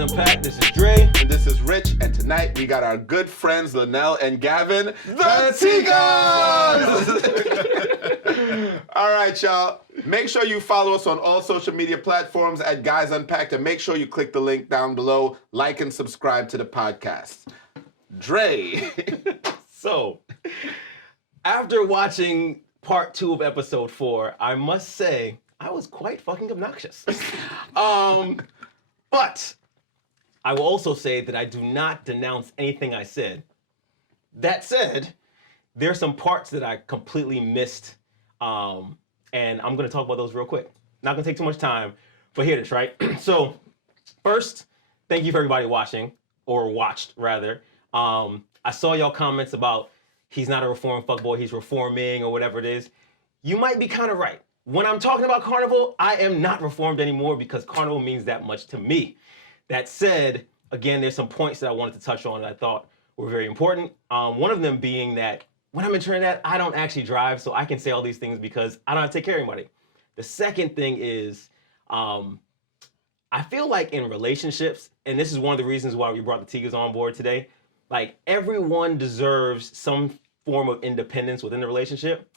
Unpacked. This is Dre. And this is Rich. And tonight we got our good friends Linnell and Gavin, the Ticas! All right, y'all. Make sure you follow us on all social media platforms at Guys Unpacked, and make sure you click the link down below, like and subscribe to the podcast. Dre. So, after watching part 2 of episode 4, I must say I was quite fucking obnoxious. But I will also say that I do not denounce anything I said. That said, there's some parts that I completely missed, and I'm going to talk about those real quick. Not going to take too much time, but here it is, right? So, first, thank you for everybody watching, or watched, rather. I saw y'all comments about he's not a reformed fuckboy, he's reforming, or whatever it is. You might be kind of right. When I'm talking about Carnival, I am not reformed anymore because Carnival means that much to me. That said, again, there's some points that I wanted to touch on that I thought were very important. One of them being that when I'm in Trinidad, I don't actually drive, so I can say all these things because I don't have to take care of anybody. The second thing is, I feel like in relationships, and this is one of the reasons why we brought the Tigers on board today, like everyone deserves some form of independence within the relationship,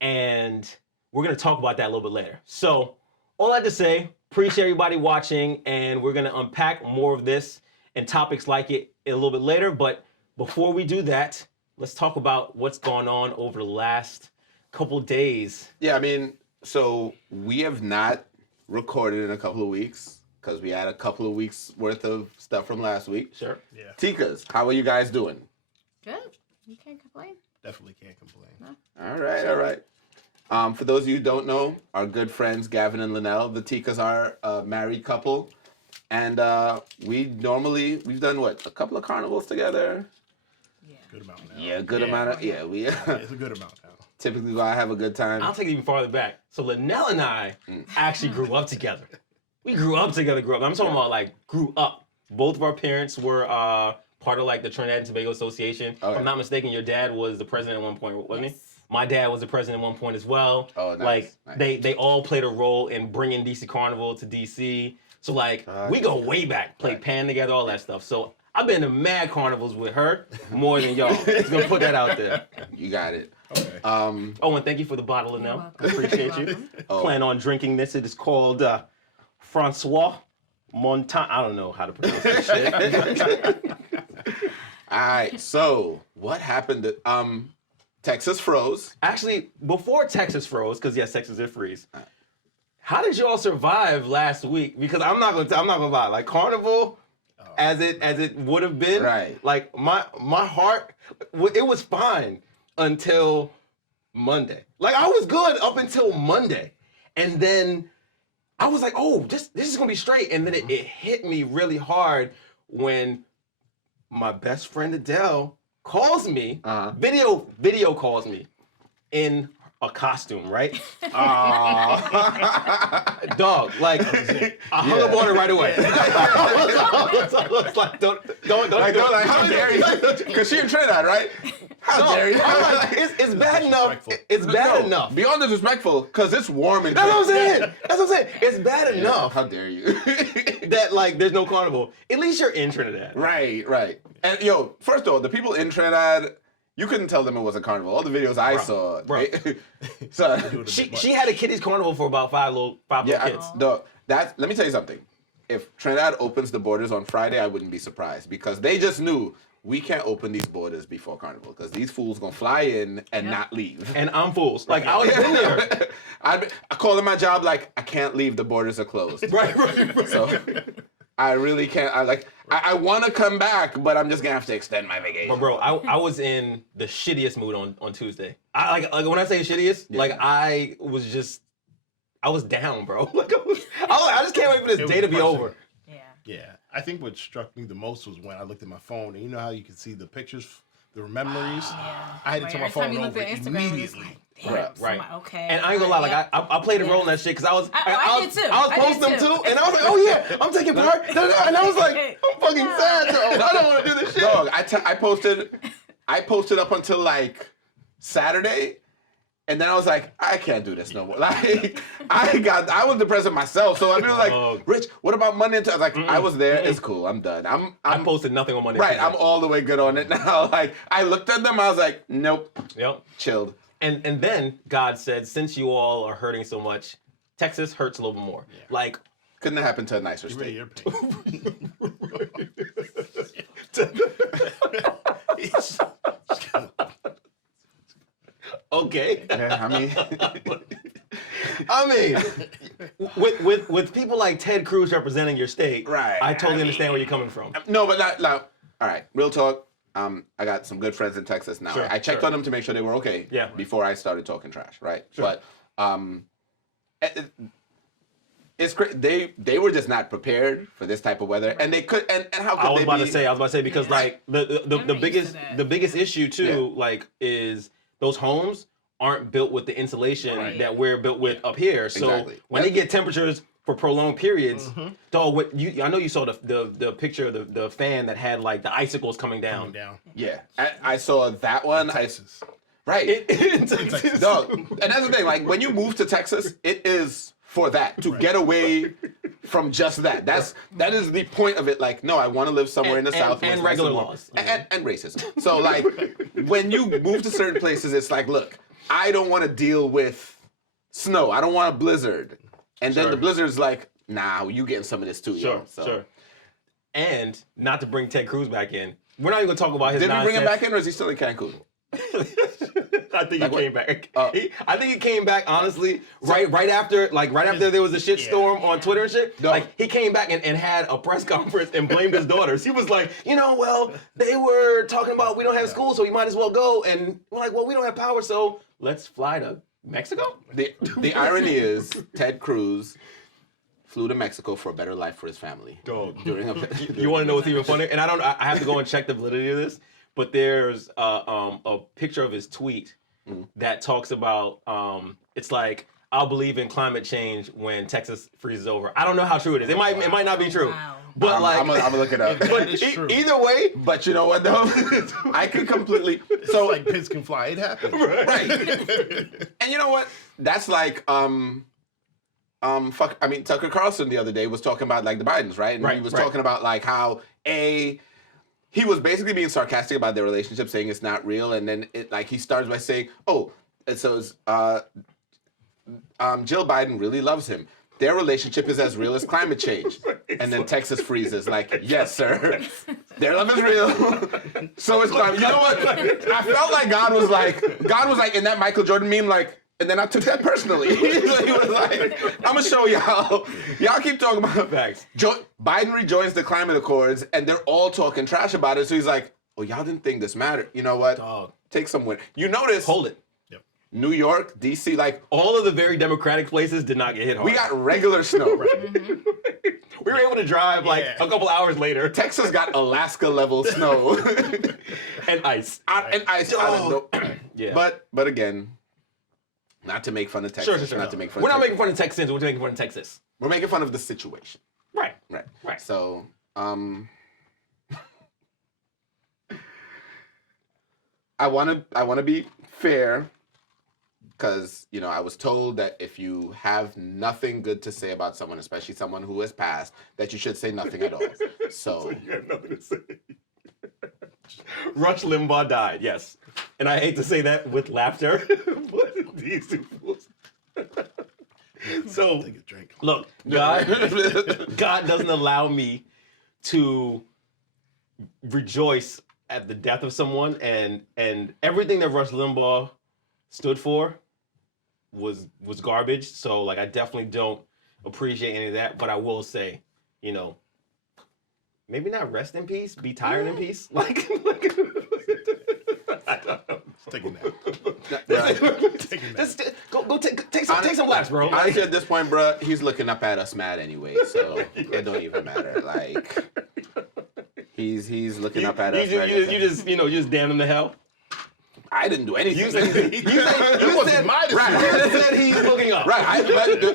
and we're gonna talk about that a little bit later. So, all I have to say, appreciate everybody watching, and we're gonna unpack more of this and topics like it a little bit later. But before we do that, let's talk about what's gone on over the last couple days. Yeah, I mean, so we have not recorded in a couple of weeks because we had a couple of weeks worth of stuff from last week. Sure. Yeah. Ticas, how are you guys doing? Good. You can't complain. Definitely can't complain. No. All right. For those of you who don't know, our good friends Gavin and Linnell, the Ticas are a married couple, and we've done what, a couple of carnivals together. Yeah. Good amount now. Yeah, good amount of we It's a good amount now. typically go out have a good time. I'll take it even farther back. So Linnell and I actually grew up together. We grew up together. I'm talking about like grew up. Both of our parents were part of like the Trinidad and Tobago Association. Okay. If I'm not mistaken, your dad was the president at one point, wasn't he? Yes. My dad was the president at one point as well. Oh, nice. Like Nice. they all played a role in bringing DC Carnival to DC. So like we go way back, played Pan together, all that stuff. So I've been to mad carnivals with her more than y'all. Just gonna put that out there. You got it. Okay. Oh, and thank you for the bottle of now. I welcome. appreciate You're you. welcome. Oh. Plan on drinking this. It is called Francois Montagne. I don't know how to pronounce this shit. All right, so what happened? Texas froze. Actually, before Texas froze, because yes, Texas did freeze. How did you all survive last week? Because I'm not gonna lie. Like Carnival, as it would have been. Right. Like my heart, it was fine until Monday. Like I was good up until Monday, and then I was like, oh, this is gonna be straight. And then it hit me really hard when my best friend Adele calls me, video calls me in a costume, right? Dog, like I hung up on her right away. I was like, don't How dare you? Because she in Trinidad, right? How dare you? I'm like, it's bad enough. It's bad enough. Beyond disrespectful, because it's warm in That's what I'm Trinidad. saying. That's what I'm saying. It's bad enough How dare you? that like there's no carnival. At least you're in Trinidad. Right. And yo, first of all, the people in Trinidad, you couldn't tell them it was a carnival. All the videos I saw, bro. so She had a kiddies carnival for about five little kids. let me tell you something. If Trinidad opens the borders on Friday, I wouldn't be surprised because they just knew we can't open these borders before Carnival because these fools gonna fly in and not leave. And I'm fools. Like I was in there. I call in my job like I can't leave. The borders are closed. Right. So I really can't. I want to come back, but I'm just gonna have to extend my vacation. But bro, I was in the shittiest mood on Tuesday. I like when I say shittiest, like I was down, bro. Like I just can't wait for this day to be over. Yeah. I think what struck me the most was when I looked at my phone, and you know how you can see the pictures, the memories. Yeah. I had to turn my phone over Instagram, immediately. Right. Okay. And I ain't gonna lie, like I played a role in that shit because I was I did too. I was posting them too, and I was like, oh yeah, I'm taking part. And I was like, I'm fucking sad, though. I don't want to do this shit. Dog, I posted up until like Saturday, And then I was like, I can't do this no more. Like, I was depressed with myself. So I was like, Rich, what about Monday? I was like, I was there. It's cool. I'm done. I posted nothing on Monday. Right. I'm all the way good on it now. Like, I looked at them. I was like, nope. Yep. Chilled. And then God said, since you all are hurting so much, Texas hurts a little bit more. Yeah. Like, couldn't have happened to a nicer state. You're paying. okay. Yeah, I mean, with people like Ted Cruz representing your state, right? I totally understand where you're coming from. No, but not. All right, real talk. I got some good friends in Texas now. Sure, I checked on them to make sure they were okay. Yeah. Before I started talking trash, right? Sure. But it's great. They were just not prepared for this type of weather, and they could. And how could I was they about be? to say because like the biggest issue too like is those homes aren't built with the insulation that we're built with up here. So when they get temperatures for prolonged periods, dog, I know you saw the picture of the fan that had like the icicles coming down. Yeah, I saw that one. Texas. Right. In Texas. Dog. And that's the thing. Like when you move to Texas, it is for that to get away from just that. That is the point of it. Like, no, I want to live somewhere in the South and regular laws and racism. So like when you move to certain places, it's like, look, I don't want to deal with snow. I don't want a blizzard. And then the blizzard's like, nah, you getting some of this too. Sure. And not to bring Ted Cruz back in, we're not even gonna talk about his. Did we bring him nonsense. back in, or is he still in Cancun? I think Like he came back. Oh. I think he came back honestly right after there was a shit storm on Twitter and shit. No. Like he came back and had a press conference and blamed his daughters. He was like, well, they were talking about we don't have school, so we might as well go. And we're like, well, we don't have power, so let's fly to Mexico. The irony is Ted Cruz flew to Mexico for a better life for his family. Dog. You want to know what's even funnier? And I have to go and check the validity of this, but there's a picture of his tweet that talks about it's like, I'll believe in climate change when Texas freezes over. I don't know how true it is. It might not be true. Wow. But I'm gonna look it up. but either way, But you know what though? I could completely So like pigs can fly. It happened. right. And you know what? That's like Tucker Carlson the other day was talking about like the Bidens, right? And he was talking about like how he was basically being sarcastic about their relationship, saying it's not real, and then he starts by saying, Jill Biden really loves him. Their relationship is as real as climate change. And then Texas freezes, like, yes, sir. Their love is real. So is climate. You know what? I felt like God was like in that Michael Jordan meme, like, and then I took that personally. He was like, I'm going to show y'all. Y'all keep talking about facts. Biden rejoins the climate accords, and they're all talking trash about it. So he's like, oh, y'all didn't think this mattered. You know what? Dog. Take some win. You notice. Hold it. New York, D.C., like... all of the very democratic places did not get hit hard. We got regular snow. We were able to drive a couple hours later. Texas got Alaska-level snow. And ice. Yeah. But again, not to make fun of Texas. Sure. Not to make fun We're of not Texas. making fun of Texans. We're making fun of Texas. We're making fun of the situation. Right. So, I want to be fair, because I was told that if you have nothing good to say about someone, especially someone who has passed, that you should say nothing at all. So you have nothing to say. Rush Limbaugh died, yes, and I hate to say that with laughter, but these two fools. So Take a drink. look, God doesn't allow me to rejoice at the death of someone, and everything that Rush Limbaugh stood for was garbage. So I definitely don't appreciate any of that. But I will say, maybe not rest in peace, be tired in peace. I don't know. Take a nap. Take a nap. Just go take some laps, bro. Honestly, at this point, bro, he's looking up at us mad anyway, so it don't even matter. Like, he's looking up at us. You just damn him to hell. I didn't do anything. You said he's looking up. Right.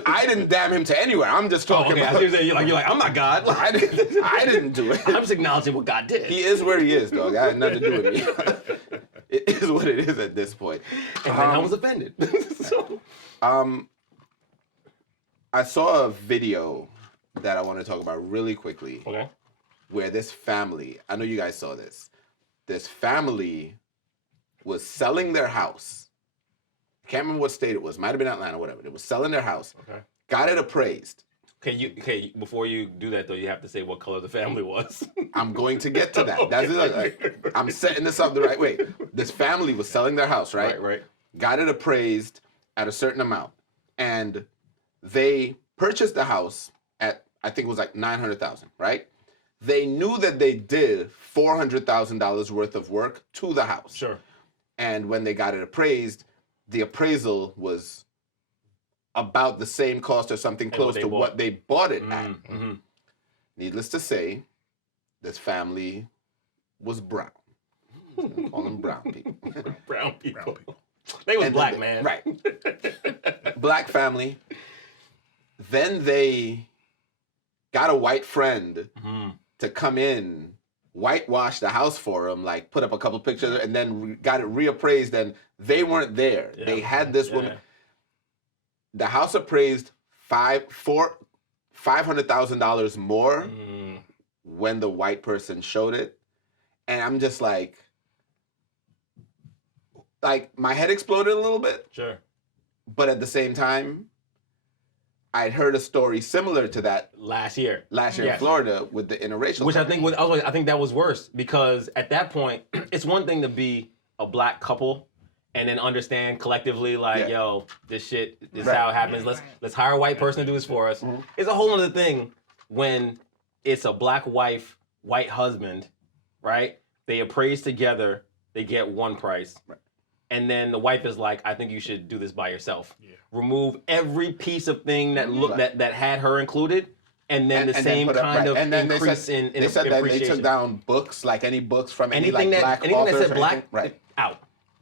I didn't damn him to anywhere. I'm just talking okay. about. You're like, I'm not God. I didn't do it. I'm just acknowledging what God did. He is where he is, dog. I had nothing to do with me. is what it is at this point. And then I was offended. So, I saw a video that I want to talk about really quickly okay. where this family, I know you guys saw this. This family was selling their house. I can't remember what state it was. Might have been Atlanta, whatever. They were selling their house. Okay. Got it appraised. Okay, before you do that though, you have to say what color the family was. I'm going to get to that. That's it. I'm setting this up the right way. This family was selling their house, right? Right. Got it appraised at a certain amount. And they purchased the house at, I think it was like $900,000, right? They knew that they did $400,000 worth of work to the house. Sure. And when they got it appraised, the appraisal was about the same cost or something close to what they bought it at. Mm-hmm. Needless to say, this family was brown. Call them brown people. Brown people. They was black, man. Right. Black family. Then they got a white friend to come in, whitewash the house for them, like put up a couple pictures, and then got it reappraised, and they weren't there. Yeah. They had this woman. The house appraised $500,000 more when the white person showed it, and I'm just like my head exploded a little bit. Sure. But at the same time, I'd heard a story similar to that last year in Florida with the interracial. Which couple. I think that was worse because at that point, it's one thing to be a black couple and then understand collectively, like, yo, this shit is how it happens. Let's hire a white person to do this for us. Mm-hmm. It's a whole other thing when it's a black wife, white husband, right? They appraise together, they get one price. Right. And then the wife is like, I think you should do this by yourself. Yeah. Remove every piece of thing that that had her included, and then same kind of increase in They said that they took down books, like any books from anything black anything authors that said black, right, out.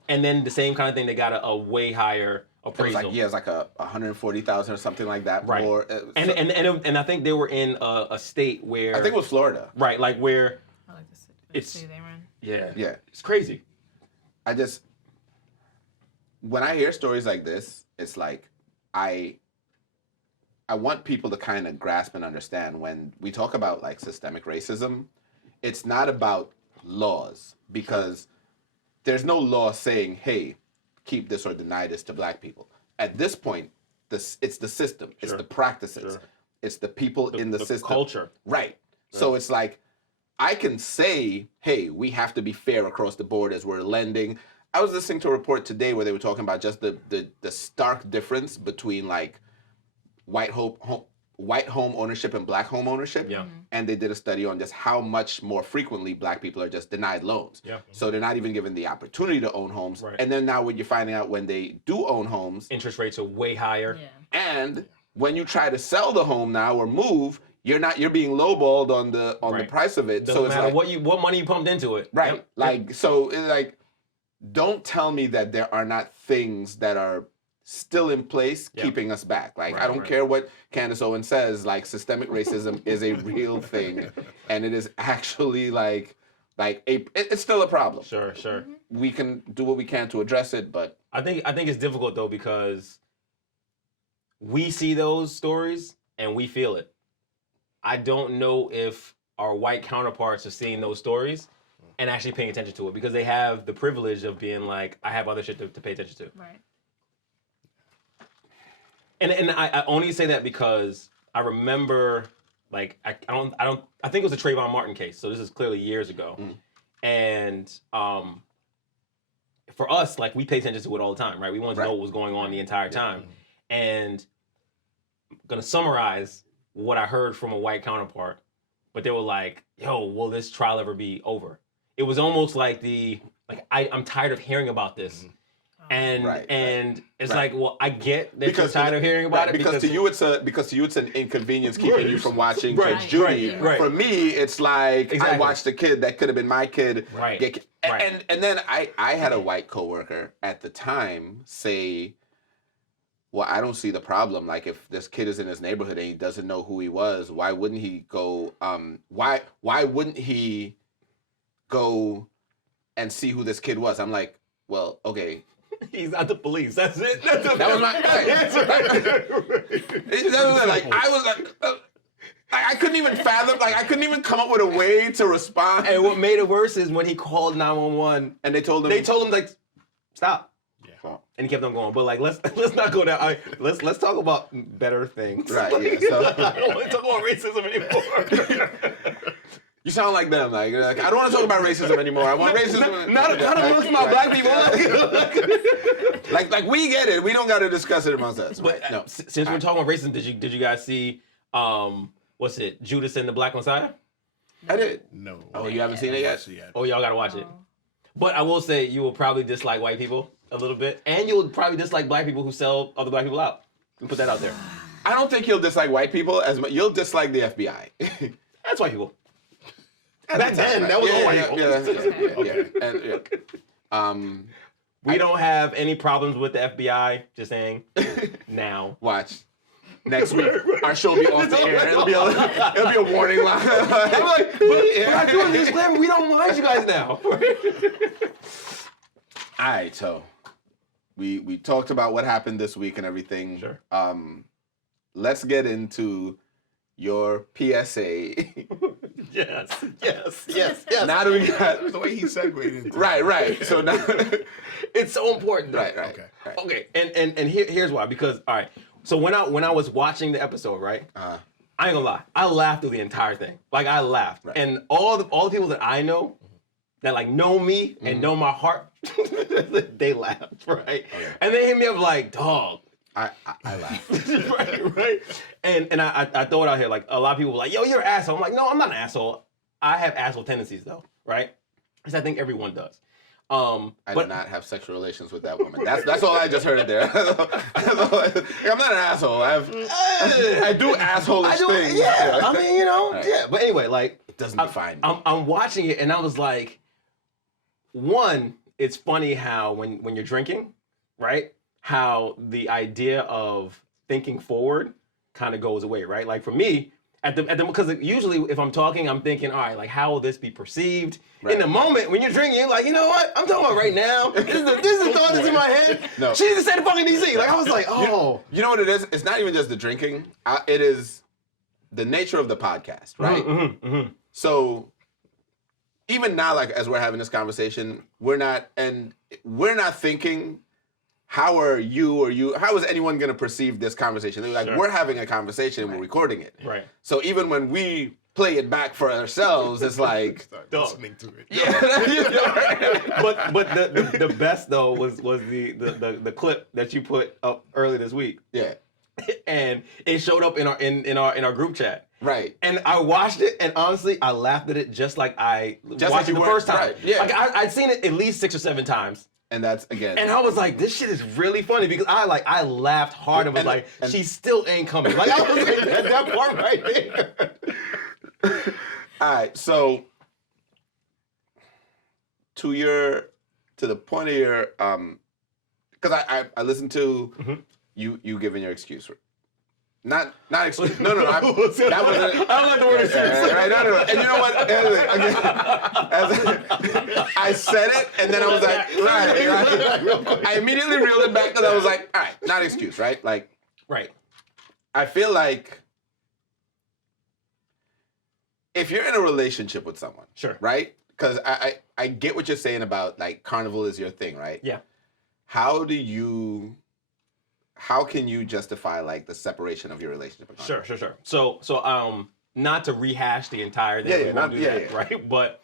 And then the same kind of thing, they got a way higher appraisal. It's like a $140,000 or something like that. Right. More, and I think they were in a state where I think it was Florida. Right, like where I like the city they run. Yeah. It's crazy. When I hear stories like this, it's like I want people to kind of grasp and understand when we talk about like systemic racism, it's not about laws because there's no law saying, hey, keep this or deny this to black people. At this point, it's the system, it's the practices, it's the people in the system. Culture. Right. So it's like, I can say, hey, we have to be fair across the board as we're lending. I was listening to a report today where they were talking about just the stark difference between like white home ownership and black home ownership. Yeah. And they did a study on just how much more frequently black people are just denied loans. Yeah. So they're not even given the opportunity to own homes. Right. And then now when you're finding out when they do own homes, interest rates are way higher. Yeah. And when you try to sell the home now or move, you're being lowballed on the price of it. Doesn't so it's matter like what money you pumped into it. Right. Yep. Like so it's like don't tell me that there are not things that are still in place keeping us back. Like I don't care what Candace Owens says, like systemic racism is a real thing and it is actually it's still a problem. Sure. We can do what we can to address it, but I think it's difficult though because we see those stories and we feel it. I don't know if our white counterparts are seeing those stories and actually paying attention to it because they have the privilege of being like, I have other shit to pay attention to. Right. And I only say that because I remember, like, I think it was a Trayvon Martin case. So this is clearly years ago. And for us, like, we pay attention to it all the time, right? We wanted to know what was going on the entire time. And I'm going to summarize what I heard from a white counterpart, but they were like, yo, will this trial ever be over? It was almost like I'm tired of hearing about this. And it's like, well, I get that you're tired of hearing about it because to you it's an inconvenience keeping you from watching Judge Judy. Right. For me, it's like I watched a kid that could have been my kid. Right. And then I had a white coworker at the time say, well, I don't see the problem. Like, if this kid is in his neighborhood and he doesn't know who he was, why wouldn't he go? Why wouldn't he go and see who this kid was? I'm like, well, okay. He's not the police. That's it. That was my answer. Like I was like. I couldn't even fathom, I couldn't even come up with a way to respond. And what made it worse is when he called 911 and they told him like, stop. Yeah. And he kept on going. But like, let's not go down. Let's talk about better things. Right. Yeah. So I don't want to talk about racism anymore. You sound like them. Like I don't want to talk about racism anymore. I want racism. Not amongst my black people. like we get it. We don't got to discuss it amongst us. But no. Since we're talking about racism, did you guys see what's it? Judas and the Black Messiah? I did. No. Oh, you haven't seen it yet? Oh, y'all gotta watch it. But I will say you will probably dislike white people a little bit, and you will probably dislike black people who sell other black people out. Put that out there. I don't think you'll dislike white people as much. You'll dislike the FBI. That's white people. Back then, that was all white people. We don't have any problems with the FBI. Just saying. Now, watch. Next week, our show will be off the air. It'll be a warning line. I'm like, but I'm doing this disclaimer. We don't mind you guys now. All right, so we talked about what happened this week and everything. Sure. Let's get into your PSA. Yes. Now that we got the way he segued into right. So now it's so important. Right. Okay. And here's why. Because all right. So when I was watching the episode, right? I ain't gonna lie, I laughed through the entire thing. Like I laughed, right. And all the people that I know that like know me and know my heart, they laughed, right? Okay. And they hit me up like, dog. I laughed. right. And I throw it out here like a lot of people were like, yo, you're an asshole. I'm like, no, I'm not an asshole. I have asshole tendencies though, right? Because I think everyone does. I did not have sexual relations with that woman. That's all I just heard there. I'm not an asshole. I do asshole-ish things. Yeah, I mean, right. Yeah. But anyway, like, it doesn't define me. I'm watching it and I was like, one, it's funny how when you're drinking, right? How the idea of thinking forward kind of goes away, right? Like for me, because usually if I'm talking, I'm thinking, all right, like how will this be perceived? Right. In the moment when you're drinking, you're like, you know what? I'm talking about right now. This is the thought that's in my head. No. She just said fucking DC. Like I was like, oh. You know what it is? It's not even just the drinking. It is the nature of the podcast, right? Mm-hmm. So even now, like as we're having this conversation, we're not thinking, how is anyone going to perceive this conversation? Like, sure. We're having a conversation and we're recording it. Right. So even when we play it back for ourselves, it's like listening to it. Yeah. but the best though was the clip that you put up earlier this week. Yeah. And it showed up in our group chat. Right. And I watched it, and honestly, I laughed at it just like I watched it the first time. Right. Yeah. Like I'd seen it at least 6 or 7 times. And that's again. And I was like, this shit is really funny because I laughed hard and was like, she still ain't coming. Like I was like, that part right there. All right, so to the point of your because I listened to you giving your excuse. Not excuse. No. That was I don't like the word excuse. Right? No. And you know what? I said it, and then I was like, right. I immediately reeled it back because I was like, all right, not excuse, right? Like, right. I feel like if you're in a relationship with someone, sure, right? Because I get what you're saying about like carnival is your thing, right? Yeah. How can you justify like the separation of your relationship with carnival? Sure. So not to rehash the entire thing. Right? But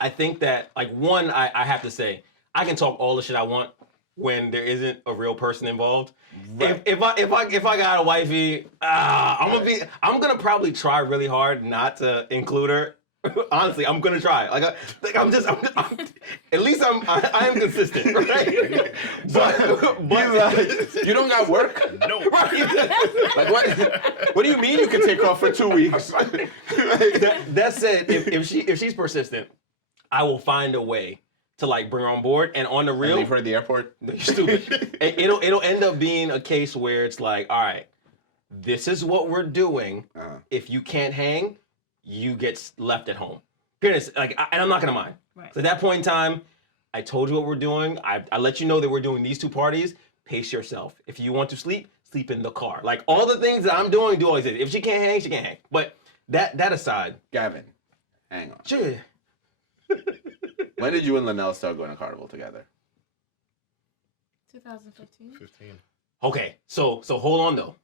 I think that like one, I have to say, I can talk all the shit I want when there isn't a real person involved. Right. If I got a wifey, I'm gonna probably try really hard not to include her. Honestly, I'm gonna try. I'm at least I am consistent, right? but you don't got work? No. Right? Like what? What do you mean you can take off for 2 weeks? That said, if she's persistent, I will find a way to like bring her on board and on the real. And leave her at the airport. You're stupid. It'll end up being a case where it's like, all right, this is what we're doing. If you can't hang, you get left at home. Fairness, like, and I'm not gonna mind. Right. So at that point in time, I told you what we're doing. I let you know that we're doing these 2 parties. Pace yourself. If you want to sleep in the car. Like all the things that I'm doing, do always. If she can't hang, she can't hang. But that aside, Gavin, hang on. sure. When did you and Linnell start going to Carnival together? 2015. 15. Okay, so hold on though.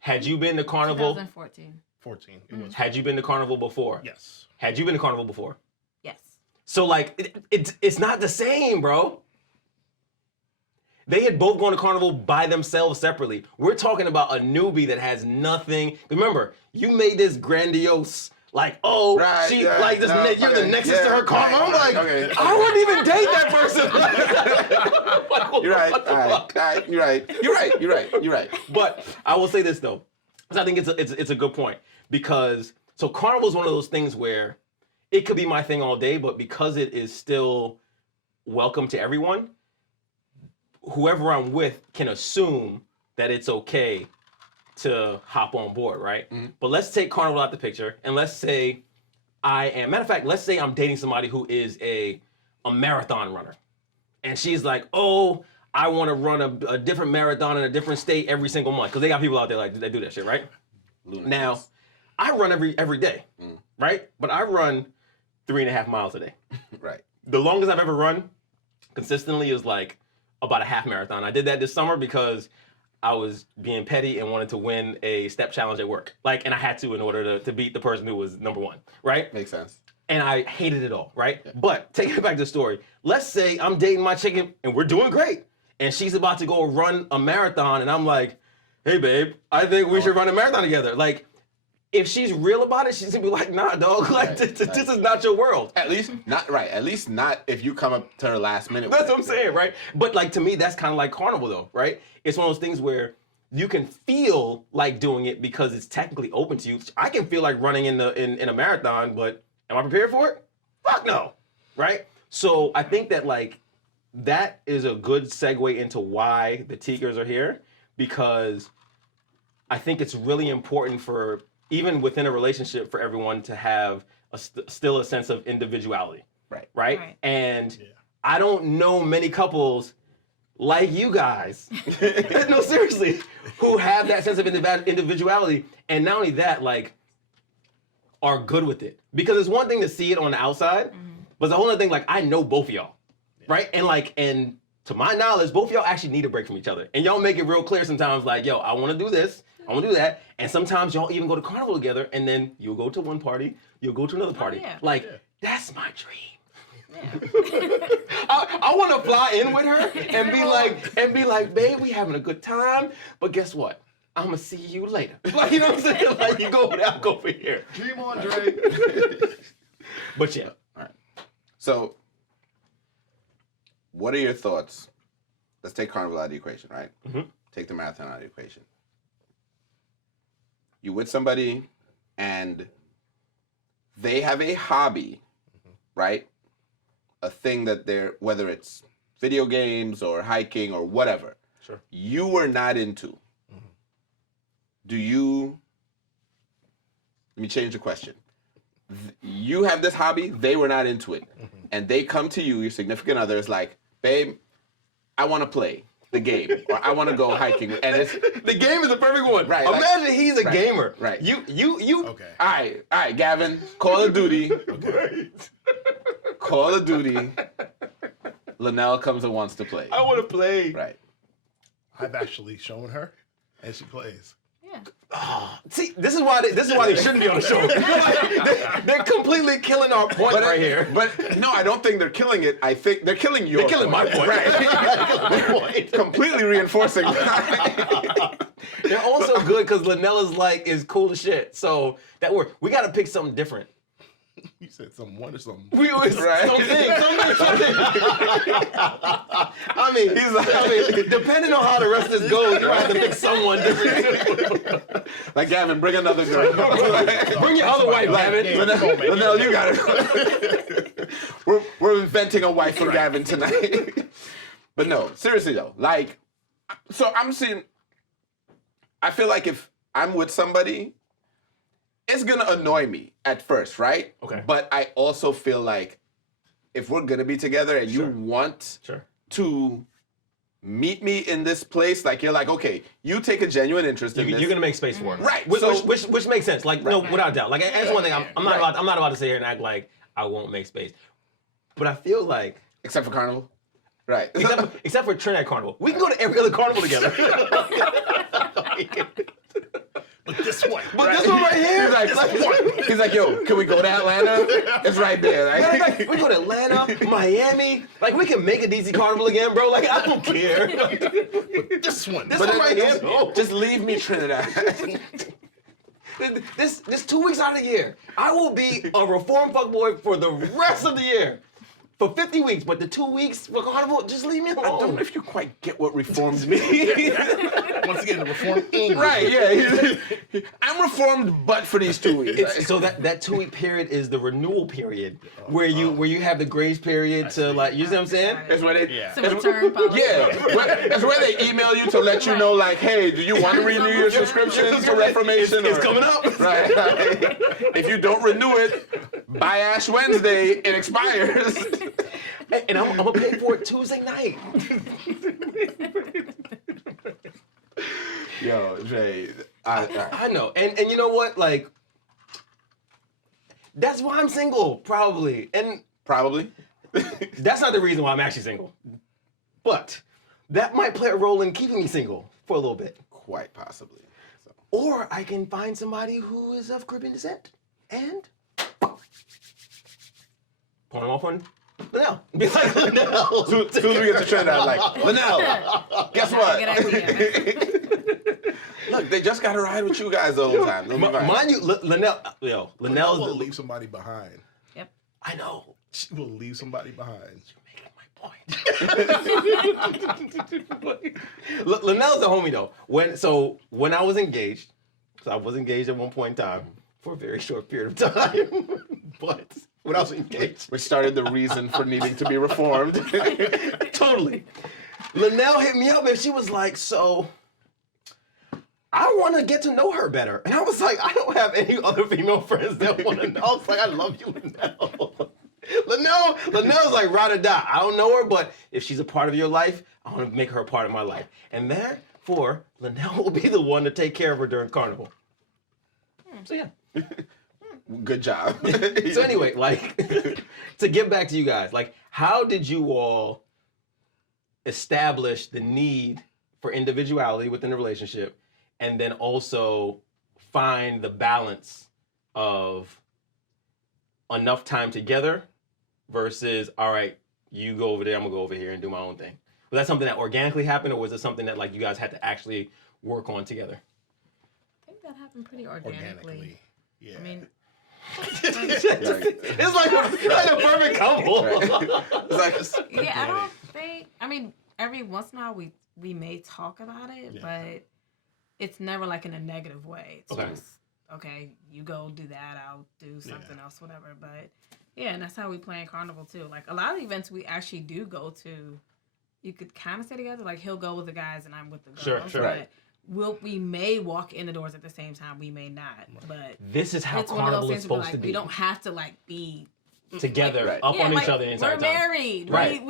Had you been to Carnival? 2014. 14. It was. Had you been to Carnival before? Yes. Had you been to Carnival before? Yes. So like it's not the same, bro. They had both gone to Carnival by themselves separately. We're talking about a newbie that has nothing. Remember, you made this grandiose, like, oh, Right, she yeah, like this. no, You're the okay, nexus to yeah, her Carnival. right, I'm like, okay. I wouldn't even date that person. Like, You're right. what the All right. fuck? All right. You're right. You're right. You're right. You're right. But I will say this though, 'cause I think it's a good point, because so Carnival is one of those things where it could be my thing all day, but because it is still welcome to everyone, whoever I'm with can assume that it's okay to hop on board, right? Mm-hmm. But let's take Carnival out the picture, and let's say matter of fact, let's say I'm dating somebody who is a marathon runner, and she's like, oh, I want to run a different marathon in a different state every single month, because they got people out there like they do that shit, right? Lunatic. Now, I run every day, Mm. right? But I run 3.5 miles a day. Right. The longest I've ever run consistently is like about a half marathon. I did that this summer because I was being petty and wanted to win a step challenge at work. Like, and I had to in order to beat the person who was number 1, right? Makes sense. And I hated it all, right? But taking it back to the story, let's say I'm dating my chicken and we're doing great, and she's about to go run a marathon, and I'm like, hey babe, I think we should run a marathon together. Like, if she's real about it, she's gonna be like, nah, dog, like Right, this is not your world. At least not right. At least not if you come up to her last minute. That's what I'm saying, right? But like to me, that's kind of like Carnival though, right? It's one of those things where you can feel like doing it because it's technically open to you. I can feel like running in a marathon, but am I prepared for it? Fuck no, right? So I think that like that is a good segue into why the Tigers are here, because I think it's really important for even within a relationship for everyone to have still a sense of individuality. Right. Right? And I don't know many couples like you guys, no, seriously, who have that sense of individuality. And not only that, like, are good with it. Because it's one thing to see it on the outside, but it's a whole other thing, like, I know both of y'all, right? And to my knowledge, both of y'all actually need a break from each other. And y'all make it real clear sometimes, like, yo, I want to do this, I want to do that. And sometimes y'all even go to Carnival together, and then you'll go to one party, you'll go to another party. yeah. Like, that's my dream. Yeah. I want to fly in with her and be like, babe, we having a good time, but guess what? I'm gonna see you later. Like, you know what I'm saying? Like, you go over there, I'll go over here. Dream on, Drake. But yeah. All right. So, what are your thoughts? Let's take Carnival out of the equation, right? Mhm. Take the marathon out of the equation. You with somebody, and they have a hobby, right? A thing that they're, whether it's video games or hiking or whatever, Sure. you were not into. Do you, let me change the question. You have this hobby, they were not into it. And they come to you, your significant other is like, babe, I want to play the game, or I want to go hiking. And it's, The game is the perfect one. Right, Imagine like- he's a right, gamer. right. You. Okay. all right, Gavin, Call of Duty. Call of Duty. Linnell comes and wants to play. I want to play. Right. I've actually shown her, and she plays. Yeah. See, this is why they shouldn't be on the show. They're completely killing our point right here. But no, I don't think they're killing it. I think they're killing your They're killing my point. Right. Completely reinforcing. They're also good because Linella's is cool as shit. So that we got to pick something different. You said someone or something. We always Right. something. I mean, depending on how the rest of this goes, you have to pick someone different. Like, Gavin, bring another girl. Bring your other wife, Gavin. Linnell, you got it. We're inventing a wife for Gavin tonight. But no, seriously though, like, so I feel like if I'm with somebody, it's gonna annoy me at first, right? Okay. But I also feel like if we're gonna be together and you want to meet me in this place, like you're like, okay, you take a genuine interest in this. You're gonna make space for it, right? Which makes sense. Like no, without a doubt. Like that's one thing. I'm not about to sit here and act like I won't make space. But I feel like except for Carnival, right? except for Trinidad Carnival, we can go to every other carnival together. But this one. But this one right here. He's like, yo, can we go to Atlanta? It's right there. Like, we go to Atlanta, Miami. Like we can make a DC Carnival again, bro. Like I don't care. But this one. This one right here. Just leave me Trinidad. This 2 weeks out of the year, I will be a reformed fuckboy for the rest of the year. For 50 weeks, but the 2 weeks for Carnival, just leave me alone. I don't know if you quite get what reformed means. Once again, the reformed English. Right, yeah. I'm reformed, but for these 2 weeks. So that 2 week period is the renewal period, where you have the grace period to like, you see what I'm saying? That's where they, Some return policy. that's where they email you to let you know, like, hey, do you want to renew your subscription to Reformation? It's coming up. Right. If you don't renew it by Ash Wednesday, it expires. And I'm gonna pay for it Tuesday night. Yo, Jay, I know, and you know what? Like, that's why I'm single, probably, and probably. that's not the reason why I'm actually single. But that might play a role in keeping me single for a little bit. Quite possibly. So. Or I can find somebody who is of Caribbean descent and pawn them off on Linnell. Be like, Linnell. Soon as we get to Trinidad, like, Linnell, guess what? Look, they just got to ride with you guys the whole time. Mind you, Linnell's Linnell will leave somebody behind. Yep. I know. She will leave somebody behind. Linnell's a homie though. When I was engaged, so I was engaged at one point in time for a very short period of time, but when I was engaged, which started the reason for needing to be reformed. Totally. Linnell hit me up and she was like, "So, I want to get to know her better," and I was like, "I don't have any other female friends that want to know." I was like, "I love you, Linnell." Linnell's like ride or die. I don't know her, but if she's a part of your life, I want to make her a part of my life. And therefore, Linnell will be the one to take care of her during Carnival. So yeah. Good job. So anyway, like, to get back to you guys, like, how did you all establish the need for individuality within the relationship and then also find the balance of enough time together versus, all right, you go over there, I'm gonna go over here and do my own thing? Was that something that organically happened, or was it something that like you guys had to actually work on together? I think that happened pretty organically. Yeah. I mean, it's like a perfect couple. yeah, I don't think. I mean, every once in a while we may talk about it, but it's never like in a negative way. It's just, okay, you go do that, I'll do something else, whatever. But yeah, and that's how we plan Carnival too. Like a lot of events we actually do go to, you could kind of stay together. Like he'll go with the guys and I'm with the girls. Sure. But we may walk in the doors at the same time. We may not. But this is how it's Carnival is supposed to be. We don't have to like be together up on each other the entire time. We're married. Right.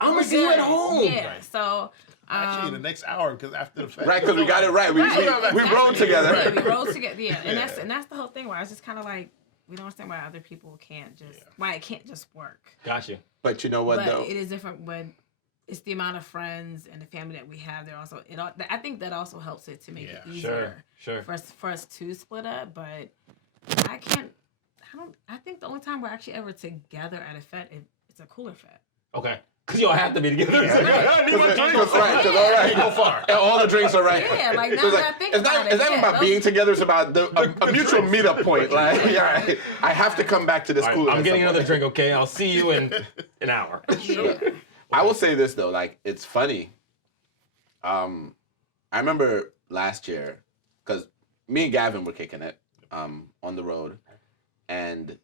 I'm gonna see you at home. Yeah. Right. So. Actually, the next hour, because after the fact. Right, because we got it right. We rode together. Yeah, we rode together. Yeah, and that's the whole thing where I was just kind of like, we don't understand why other people can't just, why it can't just work. Got you. But you know what, though? It is different when it's the amount of friends and the family that we have. There also, I think that also helps it to make it easier. Sure. For us to split up, but I think the only time we're actually ever together at a fete, it's a cooler fete. Okay. Because y'all have to be together. Go far. And all the drinks are right. Yeah, like now that I think about it. It's not about being together, it's about a mutual meetup point. Like, I have to come back to this cooler. I'm getting another drink, okay? I'll see you in an hour. Yeah. I will say this, though. Like, it's funny. I remember last year, because me and Gavin were kicking it on the road. And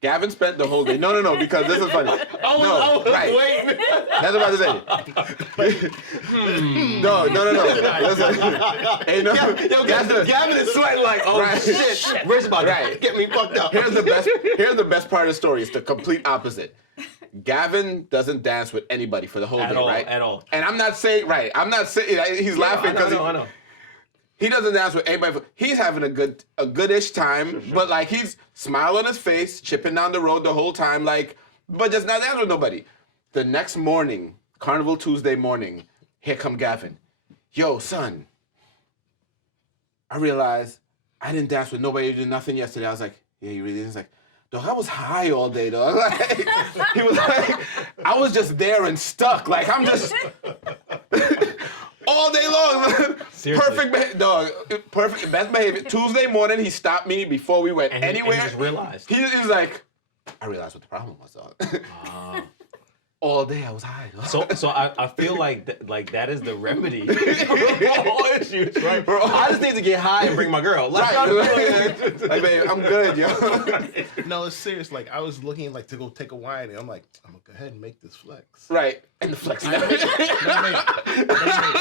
Gavin spent the whole day. No, because this is funny. Right. That's what I'm about to say. No. Listen. Ain't no, Gavin is sweating like, oh Right. shit, Rich about to get me fucked up. Here's the best part of the story. It's the complete opposite. Gavin doesn't dance with anybody for the whole day, right? At all. And I'm not saying he's laughing because I know. he doesn't dance with anybody. He's having a goodish time, Sure. but like he's smile on his face, chipping down the road the whole time, like, but just not dancing with nobody. The next morning, Carnival Tuesday morning, here come Gavin. Yo, son, I realized I didn't dance with nobody, did nothing yesterday. I was like, yeah, you really didn't? He's like, dog, I was high all day, dog. Like, he was like, I was just there and stuck. Like, I'm just all day long. Perfect, dog. Perfect, best behavior. Tuesday morning, he stopped me before we went anywhere. And he just realized. He was like, I realized what the problem was, dog. All day I was high. Dog. So I feel like that is the remedy for all issues, right? I just need to get high and bring my girl. Like, Like, babe, I'm good, yo. No, it's serious. Like, I was looking like to go take a wine, and I'm like, I'm gonna go ahead and make this flex. Right. And the flex. Never made it.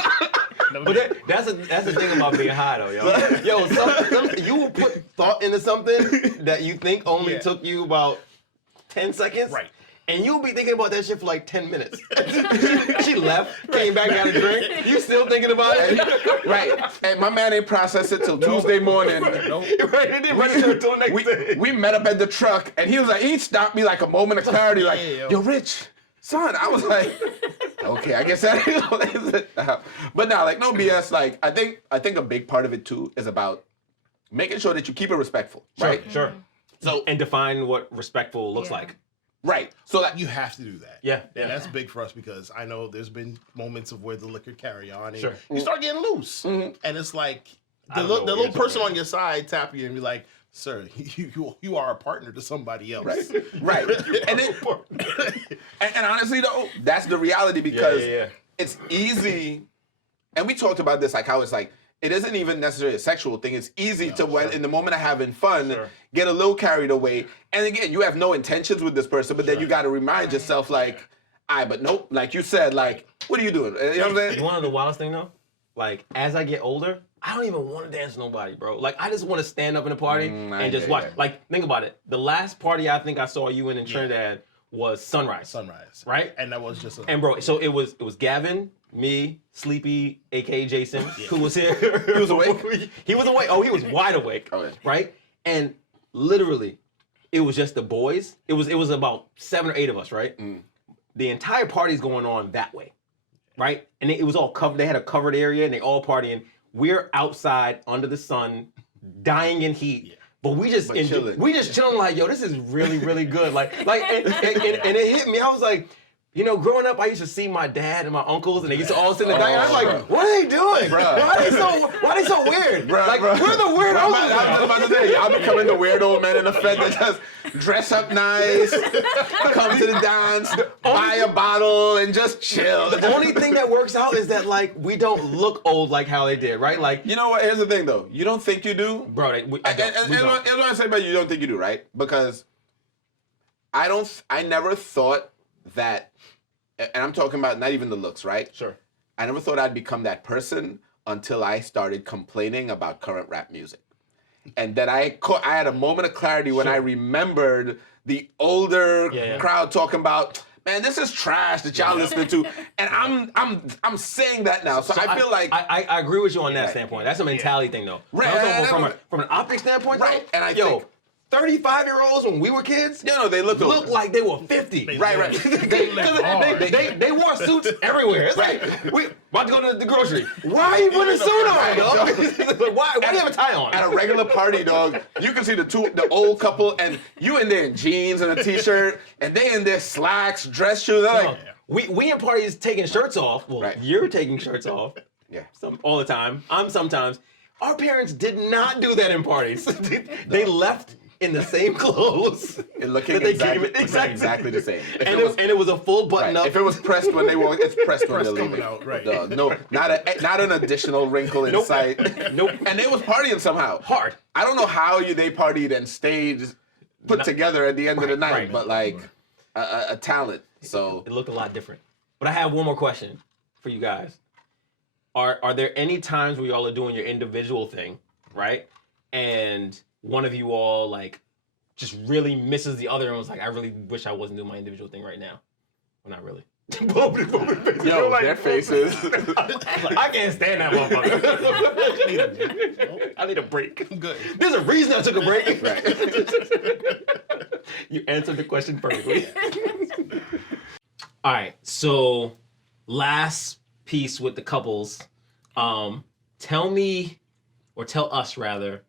But that's the thing about being high though, yo. Yo, you will put thought into something that you think only took you about 10 seconds. Right. And you'll be thinking about that shit for like 10 minutes. She left, came back, got a drink. You still thinking about it? Right. And my man ain't processed it till Tuesday morning. Nope. Right, it didn't register until the next day. We met up at the truck, and he was like, he stopped me like a moment of clarity, like, Yeah, yo, Rich, son. I was like, okay, I guess that is it. But now, like, no BS. Like, I think a big part of it too is about making sure that you keep it respectful, right? Sure. So And define what respectful looks like. right. So that You have to do that. Yeah. And that's big for us because I know there's been moments of where the liquor carry on and Sure. you start getting loose. And it's like the don't know little what you're person talking on your side tap you and be like, sir, you are a partner to somebody else. right. And then, and honestly though, that's the reality because it's easy. And we talked about this, like how it's like, it isn't even necessarily a sexual thing. It's easy to, when in the moment of having fun, get a little carried away. And again, you have no intentions with this person, but then you got to remind yourself, like, but nope, like you said, like, what are you doing? You know what I'm saying? You want to know the wildest thing though? Like, as I get older, I don't even want to dance with nobody, bro. Like, I just want to stand up in a party and just watch. Like, think about it. The last party I think I saw you in Trinidad was Sunrise. Right? And that was just And bro, so it was Gavin, me, Sleepy, aka Jason, who was here. He was awake? He was awake. Oh, he was wide awake. Okay. Right? And literally, it was just the boys. It was about 7 or 8 of us, right? The entire party's going on that way. Right? And it was all covered. They had a covered area and they all partying. We're outside under the sun, dying in heat. But we just chilling like, yo, this is really, really good. And it hit me. I was like, you know, growing up, I used to see my dad and my uncles, and they used to all sit in the back, and I was like, what are they doing? Why are they so weird? We're the weirdos. I was about to say, y'all becoming the weird old man in the Fed that just dress up nice, come to the dance, buy a bottle, and just chill. The only thing that works out is that, like, we don't look old like how they did, right? Like, you know what? Here's the thing, though. You don't think you do? Bro, Here's what I say about you don't think you do, right? Because I never thought that, and I'm talking about not even the looks, right? Sure. I never thought I'd become that person until I started complaining about current rap music. And then I had a moment of clarity when I remembered the older crowd talking about, man, this is trash that y'all listening to. And I'm saying that now. So I feel like I agree with you on that standpoint. That's a mentality thing though. Right. From an optics standpoint, right. Though, And I think 35-year-olds when we were kids, they look like they were 50. Right. They wore suits everywhere. It's like, we about to go to the grocery. Why are you putting a suit on, dog? Why do you have a tie on? At a regular party, dog, you can see the old couple, and you in there in jeans and a t-shirt, and they in their slacks, dress shoes. They're like, we in parties taking shirts off. Well, you're taking shirts off. Yeah. All the time. I'm sometimes. Our parents did not do that in parties. They left in the same clothes. And looking exactly the same. And it was a full button up. If it was pressed when they walk, it's pressed when they're leaving. Out, right. No, not an additional wrinkle in sight. Nope. And they was partying somehow. Hard. I don't know how they partied and stayed put together at the end of the night, but like a talent. So it looked a lot different. But I have one more question for you guys. Are there any times where y'all are doing your individual thing, right? And one of you all like just really misses the other and was like, I really wish I wasn't doing my individual thing right now. Well, not really. Yo, their faces. I can't stand that motherfucker. I need a break. I'm good. There's a reason I took a break. Right. You answered the question perfectly. All right, so last piece with the couples. Tell me, or tell us rather,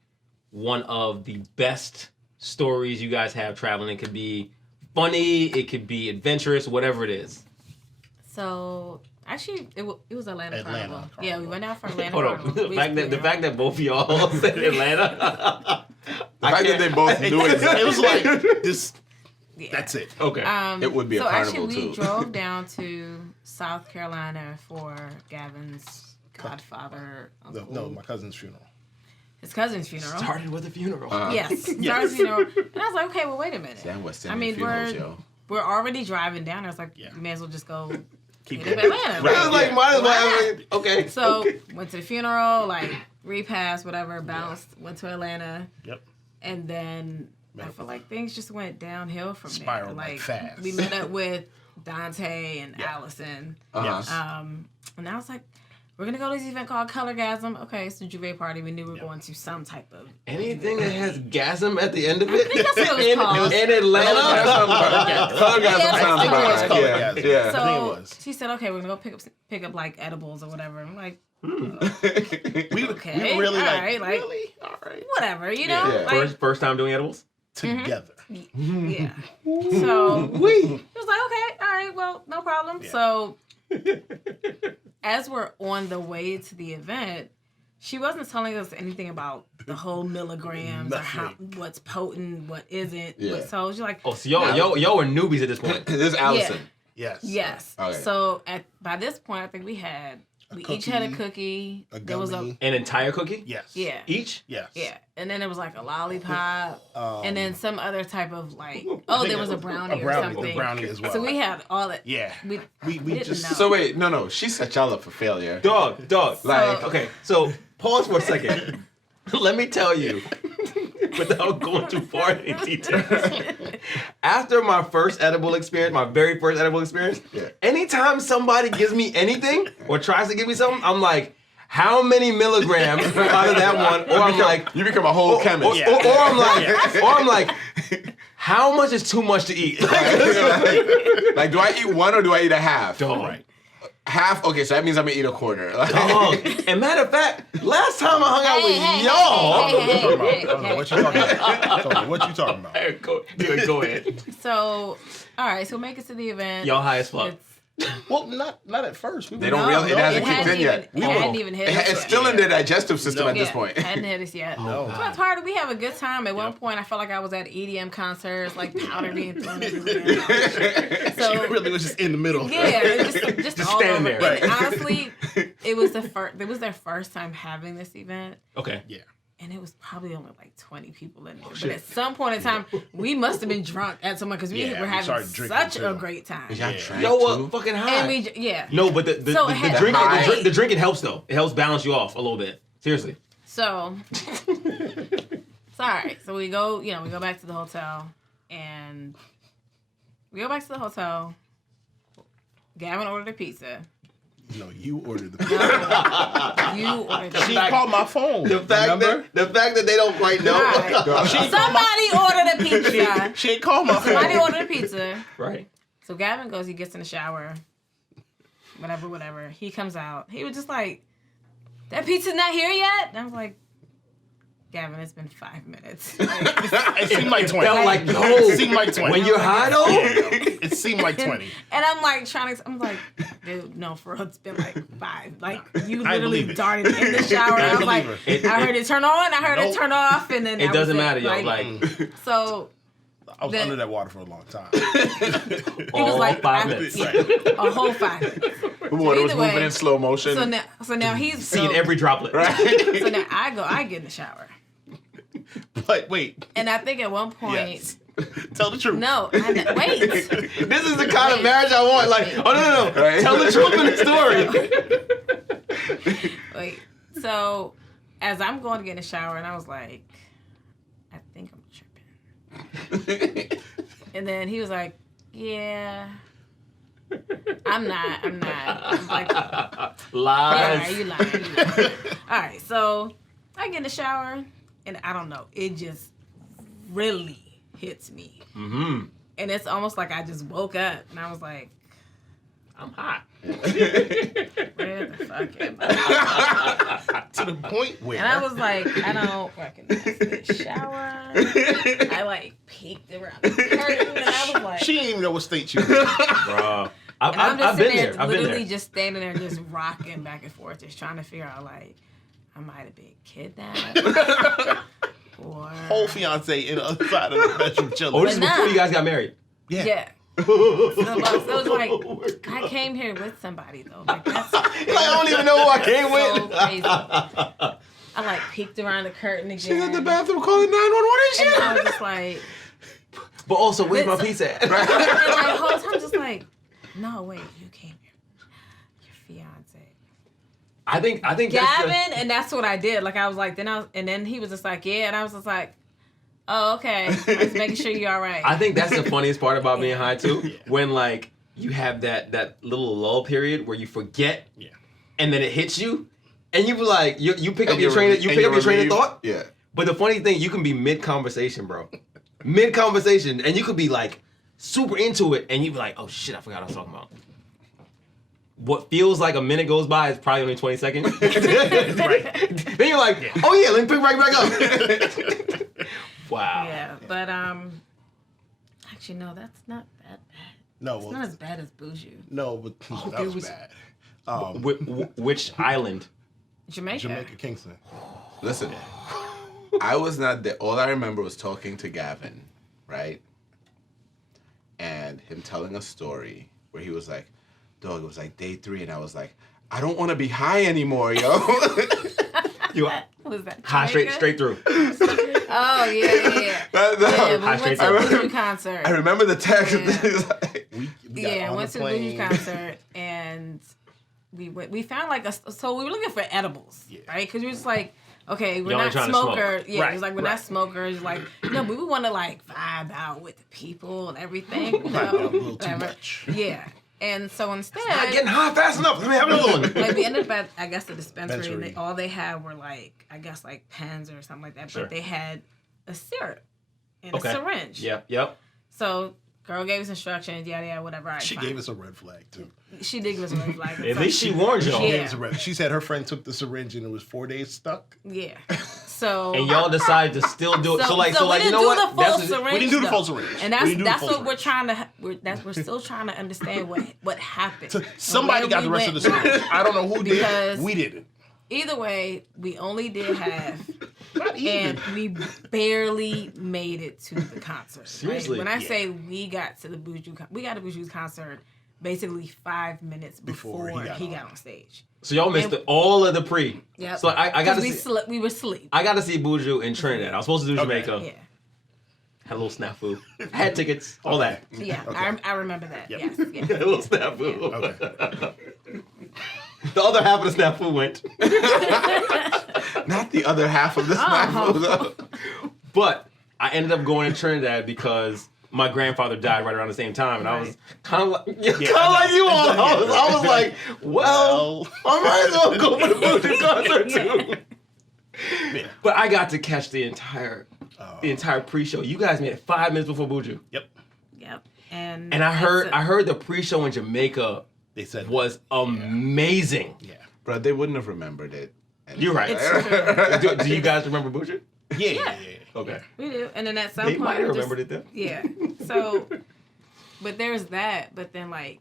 one of the best stories you guys have traveling. It could be funny, it could be adventurous, whatever it is. So actually, it was Atlanta Carnival. Carnival. Yeah, we went out for Atlanta Hold on, Carnival. the fact that both of y'all said Atlanta. The fact that they both knew exactly. It was like this. Yeah. That's it. Okay. It would be a carnival actually, we too. drove down to South Carolina for Gavin's godfather. No, my cousin's funeral. His cousin's funeral. Started with a funeral. Yes, started funeral. And I was like, okay, well, wait a minute. Damn, West Indian I mean, funerals, yo. we're already driving down. I was like, Yeah. we may as well just go Keep hit it. up Atlanta. Right. I was like, might as well. Okay. So went to the funeral, like repassed, whatever, bounced, went to Atlanta, Yep. and then I feel like things just went downhill from there. Spiraled, like, fast. We met up with Dante and Allison, Uh-huh. Yes. and I was like, we're gonna go to this event called Colorgasm. Okay, it's the Juve party. We knew we were going to some type of Anything that has gasm at the end of it think that's what it was called. in Atlanta. Colorgasm sounds I think it was about right. Colorgasm. Yeah. Yeah. I think it So was. she said, okay, we're gonna go pick up like edibles or whatever. I'm like, We okay, we were really all like, right, like really? All right. whatever, you know, Yeah. like First time doing edibles. Together. yeah. So it was like, okay, all right, well, no problem. Yeah. So as we're on the way to the event, she wasn't telling us anything about the whole milligrams or what's potent, what isn't. Yeah. So she's like, Oh, so y'all were newbies at this point. This is Allison. Yes. yes. Okay. So by this point, I think we each had a cookie. A There was gummy. An entire cookie? Yes. yeah. Each? Yes. Yeah, and then there was like a lollipop, and then some other type of like, I think there was a a brownie or brownie, something. a brownie as well. So we had all that. Yeah. We We just know. So wait, no. She set y'all up for failure. Dog. Like, Okay, so pause for a second. Let me tell you, without going too far into details. After my first edible experience, my very first edible experience, anytime somebody gives me anything or tries to give me something, I'm like, how many milligrams out of that one? Or I'm like, you become a whole chemist. or I'm like, how much is too much to eat? Like, do I eat one or do I eat a half? Dog. Right. Half? Okay, so that means I'm gonna eat a quarter. Dog. And matter of fact, last time I hung out with y'all. What you talking about? Tony, what you talking about? Hey, go ahead. So, all right, so make it to the event. Y'all high as fuck. It's- Well, not at first. They don't really. It hasn't kicked in yet. It hadn't even hit us It's yet. still in their digestive system at this Yeah, point. hadn't hit us yet. No. So it's hard. We have a good time. At one point, I felt like I was at EDM concerts, like powder being thrown everywhere. So She really was just in the middle. yeah, it just all stand over. there. And honestly, it was their first time having this event. Okay. Yeah. And it was probably only like 20 people in there. But at some point in time, we must have been drunk at someone because we Yeah, were we having started drinking such too. a great time. Y'all drank Yo, too? fucking high. And we. No, but the So it had- drink, the drink, it helps though. It helps balance you off a little bit. Seriously. So, it's all right. So we go back to the hotel, and Gavin ordered a pizza. No, you ordered the pizza. You ordered a She called my phone. The fact that they don't quite know. Right. Somebody ordered a pizza. She ain't called my phone. Somebody ordered a pizza. Right. So Gavin goes, he gets in the shower, whatever. He comes out. He was just like, that pizza's not here yet? And I was like, Gavin, it's been 5 minutes. It seemed like 20. Felt like, no. It seemed like 20. When you're high though? It seemed like 20. And I'm like I'm like, dude, no, for real, it's been like 5. Like, you I literally believe it. darted in the shower. And I was like, believe I heard it turn on, I heard it turn off, and then It that doesn't was matter, yo. so I was under that water for a long time. it was like 5 minutes. a whole 5 minutes. The water was Either way, moving in slow motion. So now he's Seeing every droplet. So now I get in the shower. But wait. And I think at one point, Yes. Tell the truth. No, wait. This is the kind of marriage I want. Like, oh no. Right. Tell the truth in the story. Wait. So, as I'm going to get in the shower, and I was like, I think I'm tripping. And then he was like, yeah. I'm not. I'm like, Lies. yeah, you lying. All right, so I get in the shower, and I don't know. It just really hits me. Mm-hmm. And it's almost like I just woke up, and I was like, I'm hot. where the fuck am I? To the point where. And I was like, I don't recognize this shower. I like peeked around the curtain, and I was like, she didn't even know what state she was in. Bro. and I'm just I've been sitting there. there, I've been literally there. just standing there, just rocking back and forth, just trying to figure out, like, I might have been kidnapped. Or... Whole fiance in the other side of the bedroom chilling. Oh, this is But before nah. you guys got married. Yeah. So it was like, I came here with somebody, though. Like, that's Like, I don't even know who I came so with. crazy. I, like, peeked around the curtain again. She's in the bathroom calling 911 and And shit. I was just like... But also, where's my pizza at? And the whole time, just like, no, wait, you came here. Your fiance. I think that's Gavin, and that's what I did. Like, I was like, and then he was just like, yeah, and I was just like, oh, okay. I was making sure you're all right. I think that's the funniest part about being high too. When like you have that little lull period where you forget, and then it hits you, and you be like, you pick up your train of thought. Yeah. But the funny thing, you can be mid conversation, bro. Mid conversation, and you could be like super into it, and you be like, oh shit, I forgot what I was talking about. What feels like a minute goes by is probably only 20 seconds. Right. Then you're like, oh yeah, let me pick right back up. Wow. Yeah, but actually, no, that's not that bad. No, It's not as bad as Buju. no, but that was bad. Which island? Jamaica. Jamaica Kingston. Listen, I was not there. All I remember was talking to Gavin, right? And him telling a story where he was like, dog, it was like day 3, and I was like, I don't want to be high anymore, yo. You What was that? high Jamaica? straight through. Oh, yeah. No, Yeah, we High went to straight a through. Buju concert. I remember the text. Yeah. We got Yeah, on went the to the Buju plane. concert, and we found like so we were looking for edibles, right? Because we were just like, okay, we're Y'all not ain't trying to smoke. smokers. Yeah, Right, it was like we're not smokers. Like, no, but we want to like vibe out with the people and everything. You Right, know, a little too whatever. much. Yeah, and so instead, Not getting high fast enough. Let me have another one. like we ended up at I guess the dispensary, and Dispensary. all they had were like I guess like pens or something like that, Sure. but they had a syrup and Okay. a syringe. Yep. So girl gave us instructions, yada yada, whatever. All right, She fine. gave us a red flag too. She did give us a red flag. At So least she warned y'all. She Yeah. gave us a red. She said her friend took the syringe and it was 4 days stuck. Yeah. So And y'all decided to still do it. So we you know didn't what? do the full syringe. We didn't do the though. full syringe. And We that's didn't do the that's full what we're syringe. trying to we're still trying to understand what happened. So somebody Where got we the rest of the went. syringe. I don't know who Because- did. We didn't. Either way, we only did half, Not even. and we barely made it to the concert. Seriously? Right? When I Yeah. say we got to the Buju's concert basically 5 minutes before he got on stage. So y'all missed all of the pre. Yep. So I got to we see. we were asleep. I got to see Buju in Trinidad. I was supposed to do Okay. Jamaica. Yeah. Had a little snafu. Had tickets. All that. Yeah, Okay. I remember that. Yep. Yes, yes. Had a little snafu. Okay. The other half of the snafu went. Not the other half of this Oh. though. But I ended up going to Trinidad because my grandfather died right around the same time, and I was kind of like, like you all. I was like, well, I might as well go for the Buju concert too. Yeah. But I got to catch the entire pre-show. You guys made it 5 minutes before Buju, Yep. Yep. And and I that's heard the pre-show in Jamaica They said was amazing. Yeah. Bro, they wouldn't have remembered it. You're right. It's true. Do you guys remember Buju? Yeah. Okay. We do. And then at some They point, might have we just- remembered it then. Yeah. So, but there's that. But then, like,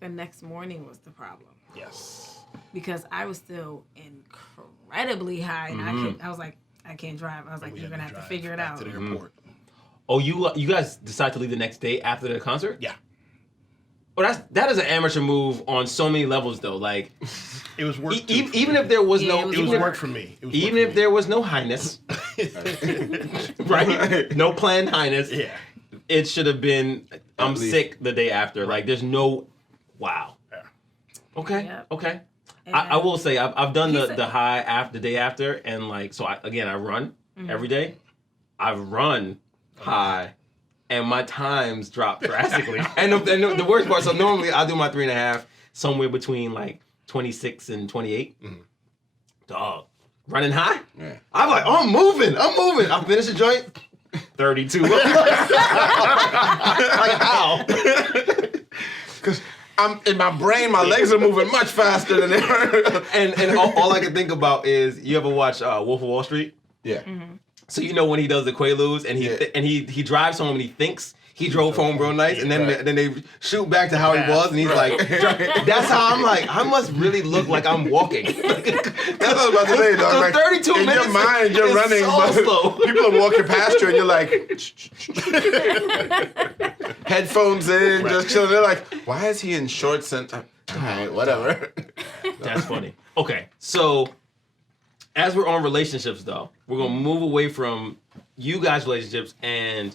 the next morning was the problem Yes. because I was still incredibly high, and Mm-hmm. I was like, I can't drive. I was like, We you're had gonna have to drive figure it back out. to the airport. Oh, you guys decided to leave the next day after the concert? Yeah. Oh, that is an amateur move on so many levels, though. Like, It was work. too, for even me. if there was Yeah, no, it was it was even work if, for me. It was even work if for there was no highness, right? No planned highness. Yeah. it should have been I'm least. sick the day after. Like there's no wow. Yeah. Okay. Yep. Okay. And I will say I've done He the said- high after the day after, and like so I run every day. I've run high, and my times drop drastically. and the worst part, so normally I do my 3.5 somewhere between like 26 and 28. Dog, running high. Yeah. I'm like, oh, I'm moving. I finish the joint. 32. Like how? Because I'm in my brain, my legs are moving much faster than they were. And all I can think about is you ever watch Wolf of Wall Street? Yeah. So you know when he does the Quaaludes and he drives home and he thinks he drove home real nice, and then they shoot back to how he was, and he's like, that's how I'm like, I must really look like I'm walking. That's what I was about to say, dog. So Like, 32 in minutes your mind, you're is running, so but slow. people are walking past you, and you're like, headphones in, just chilling. They're like, why is he in shorts and? All right, whatever. That's funny. Okay, so as we're on relationships, though, we're gonna move away from you guys' relationships, and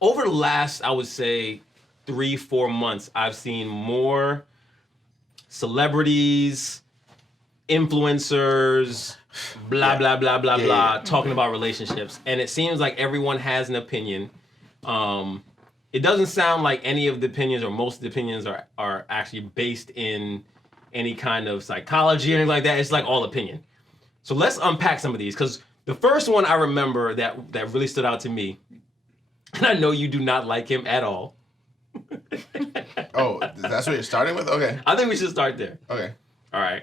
over the last, I would say, 3-4 months, I've seen more celebrities, influencers, blah blah blah blah blah, talking about relationships, and it seems like everyone has an opinion. It doesn't sound like any of the opinions or most of the opinions are actually based in any kind of psychology or anything like that. It's like all opinion. So let's unpack some of these, because the first one I remember that really stood out to me, and I know you do not like him at all. Oh, that's what you're starting with? Okay. I think we should start there. Okay. All right.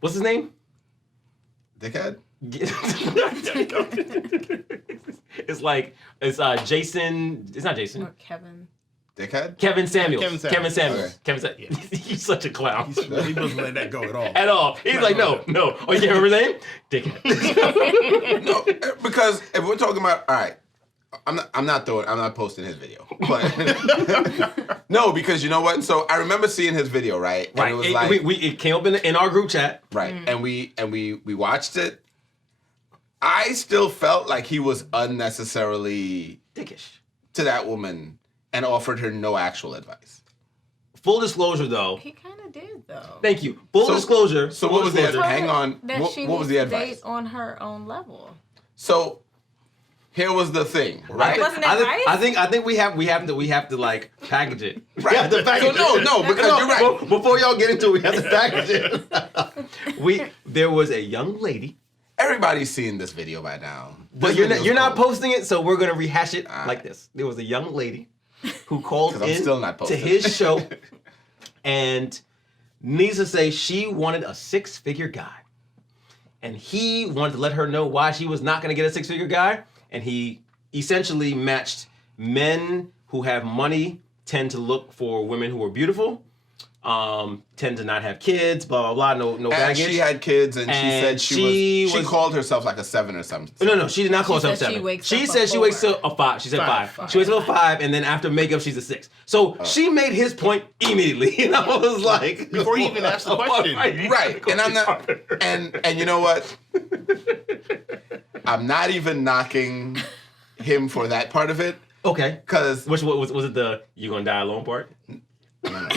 What's his name? Dickhead? It's Jason. It's not Jason. Or Kevin. Dickhead? Kevin Samuels. Kevin Samuels. Okay. Kevin Samuels. He's such a clown. He doesn't let that go at all. At all. He's like, no. Oh, you can't remember his name? Dickhead. No, because if we're talking about, all right, I'm not posting his video. But no, because you know what? So I remember seeing his video, right? And Right. it was like, it came up in our group chat. right. And we watched it. I still felt like he was unnecessarily Dickish. to that woman and offered her no actual advice. Full disclosure, though. He kind of did though. Thank you. Full disclosure. So full what was the disclosure. hang on? That What she was needs the to advice? date on her own level. So here was the thing, right? Wasn't that right? I think we have to like package it. Right. We have to package So it. no, because you're right. Before y'all get into it, we have to package it. There was a young lady, Everybody's seen this video by now. but This you're video's not cold. posting it, so we're gonna rehash it like this. There was a young lady who called 'Cause I'm in still not to posting. his show, and needs to say she wanted a 6-figure guy, and he wanted to let her know why she was not gonna get a 6-figure guy, and he essentially matched men who have money tend to look for women who are beautiful, tend to not have kids, blah blah blah, no And baggage. she had kids, and she And said she was- called herself like a 7 or something. No, she did not call She herself said she 7. wakes She up said a she wakes 4. up a 5. She said 5. Five. She wakes up a 5, and then after makeup, she's a 6. So she made his point immediately, and I was like, Before he even asked the question. Right, and I'm not, and you know what? I'm not even knocking him for that part of it, Okay. because Which was it? The you gonna die alone part? Because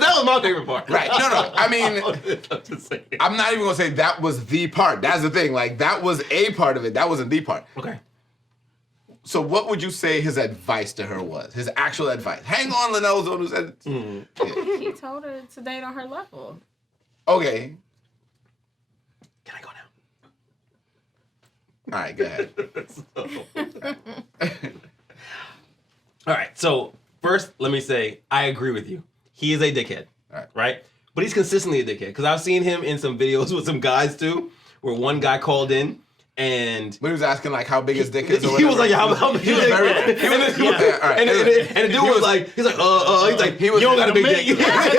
that was my favorite part. right, no, I mean, I'm just saying. I'm not even gonna say that was the part. That's the thing. Like that was a part of it. That wasn't the part. Okay. So what would you say his advice to her was? His actual advice. Hang on, Linnell's the one who said. Yeah. He told her to date on her level. Okay. Can I go All right, go ahead. now? All right. So first, let me say I agree with you. He is a dickhead. Right? But he's consistently a dickhead because I've seen him in some videos with some guys too, where one guy called in and When he was asking like how big his dick is or whatever. he was like, how big He was very. He was, okay, all right. and the dude was like, he's like, you don't got a big dick. He's like,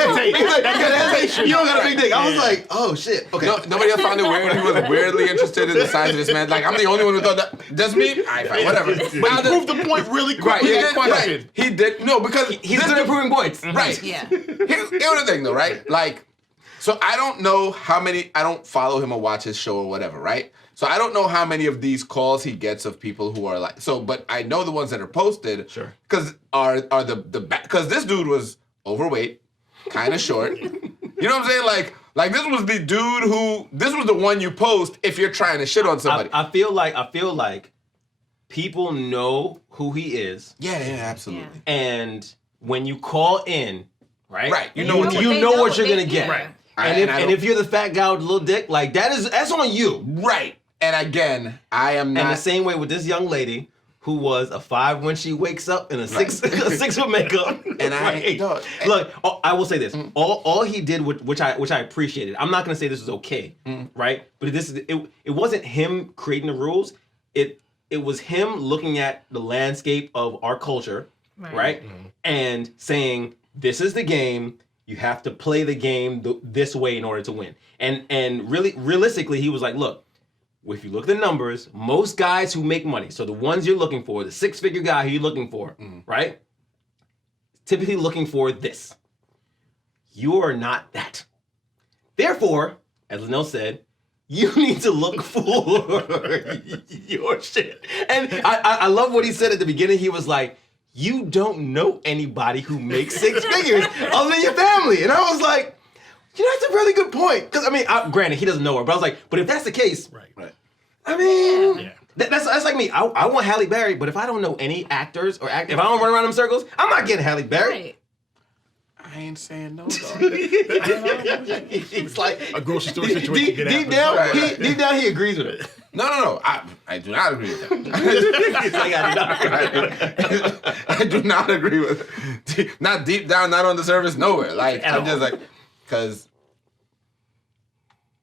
you don't got a big dick. I was like, oh shit. Okay. No, nobody else found it weird. He was weirdly interested in the size of this man. Like I'm the only one who thought that. Just me. All right, fine, whatever. But he proved the point really quick Right, with he that did. question. Right, he did. No, because He's good at proving points. Right. Yeah. Here's the thing, though, right? Like, so I don't know how many. I don't follow him or watch his show or whatever, right? So I don't know how many of these calls he gets of people who are like, so, but I know the ones that are posted. Sure. Because because this dude was overweight, kind of short. You know what I'm saying? Like this was the dude this was the one you post if you're trying to shit on somebody. I feel like people know who he is. Yeah, absolutely. Yeah. And when you call in, right? Right. You know what you're gonna get. Right. And if you're the fat guy with the little dick, like that's on you. Right. And again, I am not. And the same way with this young lady who was a 5 when she wakes up and a 6 a 6 with makeup. And look, I will say this. All he did, which I appreciated. I'm not gonna say this was okay, right? But it wasn't him creating the rules. It was him looking at the landscape of our culture, right? And saying, this is the game. You have to play the game this way in order to win. And really, realistically, he was like, look, if you look at the numbers, most guys who make money, so the ones you're looking for, the 6-figure guy who you're looking for, right? Typically looking for this. You are not that. Therefore, as Linnell said, you need to look for your shit. And I love what he said at the beginning. He was like, you don't know anybody who makes 6 figures other than your family. And I was like, that's a really good point. Because, I mean, granted, he doesn't know her. But I was like, but if that's the case, Right. I mean, that's like me. I want Halle Berry, but if I don't know any actors if I don't run around them circles, I'm not getting Halle Berry. Right. I ain't saying no, dog. It's like A grocery store situation. deep down, he agrees with it. No. I do not agree with that. It's like, I do not agree with it. Not deep down, not on the surface, nowhere. Like, I'm just like, because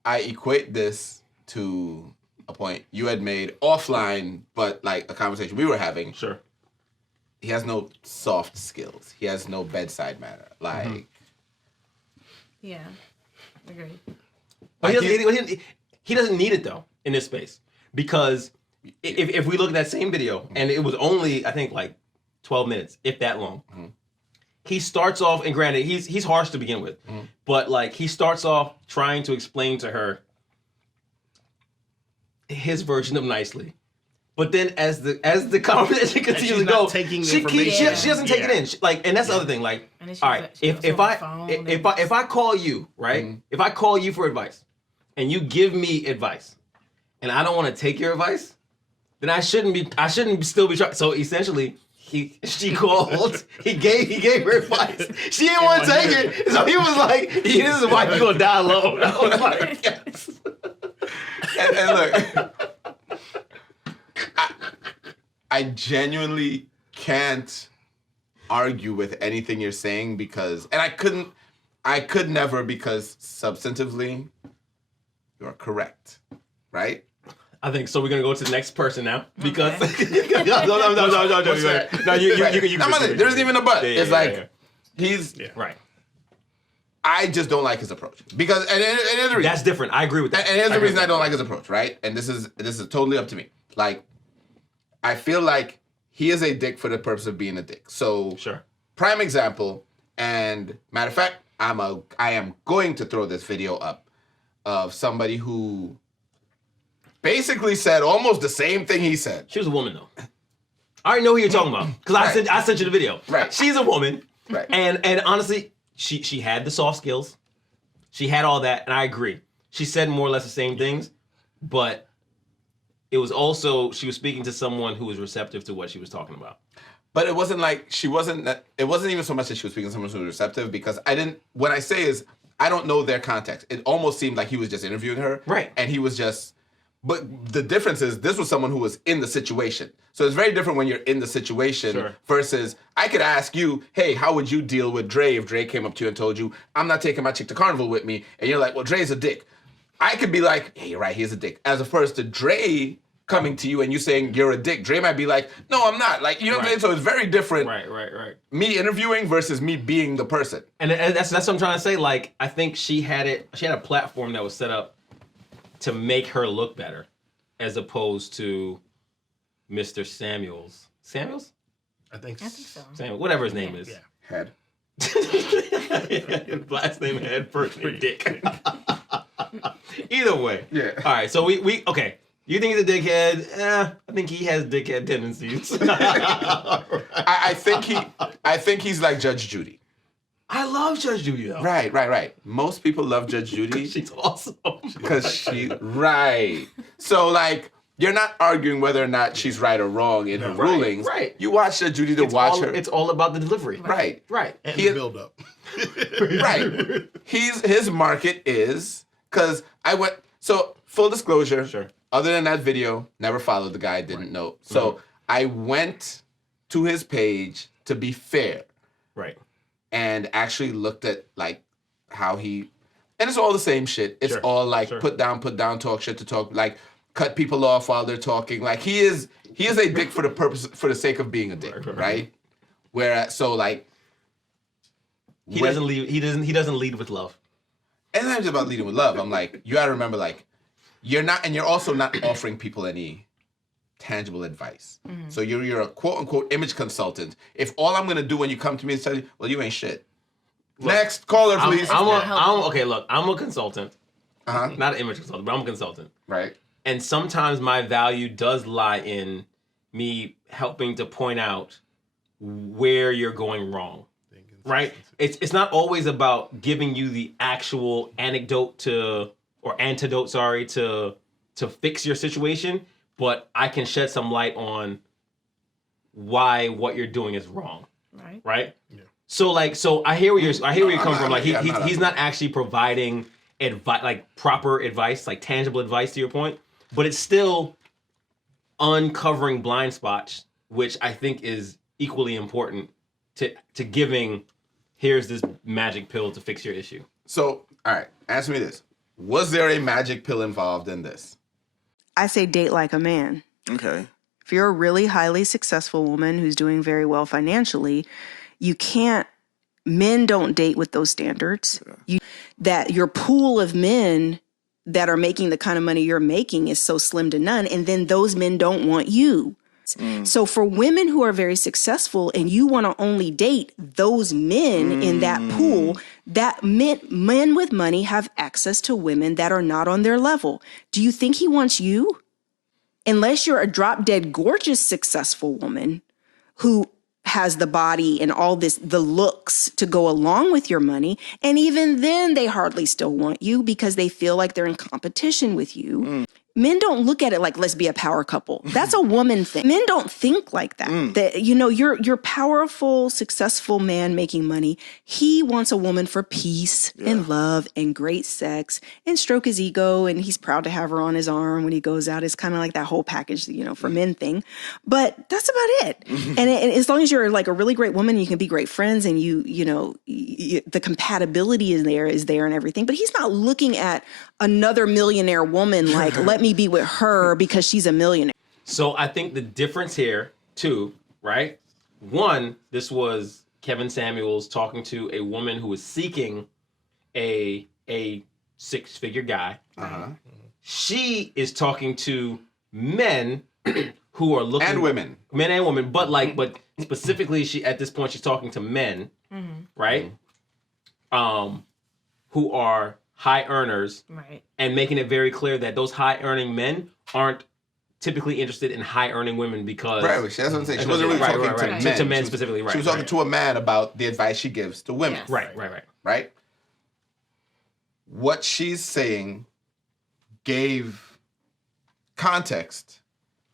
I equate this to a point you had made offline, but like a conversation we were having. Sure. He has no soft skills. He has no bedside manner. Like, Yeah. Agreed. But he doesn't need it though in this space, because if we look at that same video and it was only, I think, like 12 minutes, if that long. He starts off, and granted, he's harsh to begin with, but like he starts off trying to explain to her his version of nicely. But then as the conversation continues to go, she doesn't take it in. And that's the other thing. Like, all right, if I call you, right? If I call you for advice, and you give me advice, and I don't want to take your advice, then I shouldn't still be trying. So essentially, she called. He gave her advice. She didn't want to take it, so he was like, "This is why you gonna die alone." I was like, yes. and look. I genuinely can't argue with anything you're saying because I could never, because substantively, you're correct, right? I think so. We're gonna go to the next person now because no. There isn't even a but. It's like he's right. I just don't like his approach because and here's the reason. That's different. I agree with that. And here's the reason I don't like his approach, right? And this is totally up to me. Like, I feel like he is a dick for the purpose of being a dick. So, sure. Prime example, and matter of fact, I am going to throw this video up of somebody who basically said almost the same thing he said. She was a woman though. I already know who you're talking about because I sent you the video. Right. She's a woman. Right. And honestly, she had the soft skills. She had all that, and I agree. She said more or less the same things, but it was also, she was speaking to someone who was receptive to what she was talking about. But it wasn't like it wasn't even so much that she was speaking to someone who was receptive, because what I say is, I don't know their context. It almost seemed like he was just interviewing her. Right. And he was just, but the difference is this was someone who was in the situation. So it's very different when you're in the situation versus I could ask you, hey, how would you deal with Dre if Dre came up to you and told you, I'm not taking my chick to Carnival with me. And you're like, well, Dre's a dick. I could be like, hey, you're right, he's a dick. As opposed to Dre coming to you and you saying you're a dick. Dre might be like, no, I'm not. Like, you know what I'm saying? So it's very different. Right. Me interviewing versus me being the person. And that's what I'm trying to say. Like, I think she had a platform that was set up to make her look better, as opposed to Mr. Samuels. Samuels? I think so. Samuel, whatever his name is. Yeah. Head. Last name Head, first name Dick. Either way. Yeah. All right, so we okay. You think he's a dickhead? I think he has dickhead tendencies. I think he's like Judge Judy. I love Judge Judy though. Right. Most people love Judge Judy. She's awesome. Right. So like, you're not arguing whether or not she's right or wrong in her rulings. Right. You watch Judge Judy to watch her. It's all about the delivery. Right. And the build up. Right. His market is, because I went, so full disclosure, Sure. Other than that video, never followed the guy, didn't know. So I went to his page to be fair. Right. And actually looked at like how he, and it's all the same shit. It's all like put down, talk shit to talk, like cut people off while they're talking. Like he is a dick for the sake of being a dick, right? Whereas so like he doesn't lead with love. And it's not just about leading with love. I'm like, you gotta remember, like, you're also not offering people any tangible advice. Mm-hmm. So you're a quote unquote image consultant. If all I'm gonna do when you come to me and tell you, well, you ain't shit. Look, next caller, please. I'm a consultant. Not an image consultant, but I'm a consultant. Right. And sometimes my value does lie in me helping to point out where you're going wrong. Right? It's not always about giving you the actual antidote to fix your situation, but I can shed some light on why what you're doing is wrong. Right? Yeah. So I hear where you're coming from. Like he's not actually providing advice, like proper advice, like tangible advice to your point, but it's still uncovering blind spots, which I think is equally important to giving, here's this magic pill to fix your issue. So, all right, answer me this. Was there a magic pill involved in this? I say date like a man. Okay. If you're a really highly successful woman who's doing very well financially, men don't date with those standards. Yeah. That your pool of men that are making the kind of money you're making is so slim to none, and then those men don't want you. So for women who are very successful and you want to only date those men in that pool, that men with money have access to women that are not on their level. Do you think he wants you? Unless you're a drop dead gorgeous successful woman who has the body and all this, the looks to go along with your money. And even then they hardly still want you because they feel like they're in competition with you. Men don't look at it like, let's be a power couple. That's a woman thing. Men don't think like that. That, you're powerful, successful man making money. He wants a woman for peace and love and great sex and stroke his ego. And he's proud to have her on his arm when he goes out. It's kind of like that whole package, for men thing. But that's about it. And as long as you're like a really great woman, you can be great friends and the compatibility is there and everything. But he's not looking at another millionaire woman like, let me be with her because she's a millionaire. So I think the difference here, too, right? One, this was Kevin Samuels talking to a woman who was seeking a six-figure guy. Uh-huh. She is talking to men who are looking... And women. Men and women, but specifically, at this point, she's talking to men, right? Who are high earners, right, and making it very clear that those high earning men aren't typically interested in high earning women because that's what I'm saying. She wasn't really talking to men. To men specifically, right? She was talking to a man about the advice she gives to women. Yes. Right. What she's saying gave context,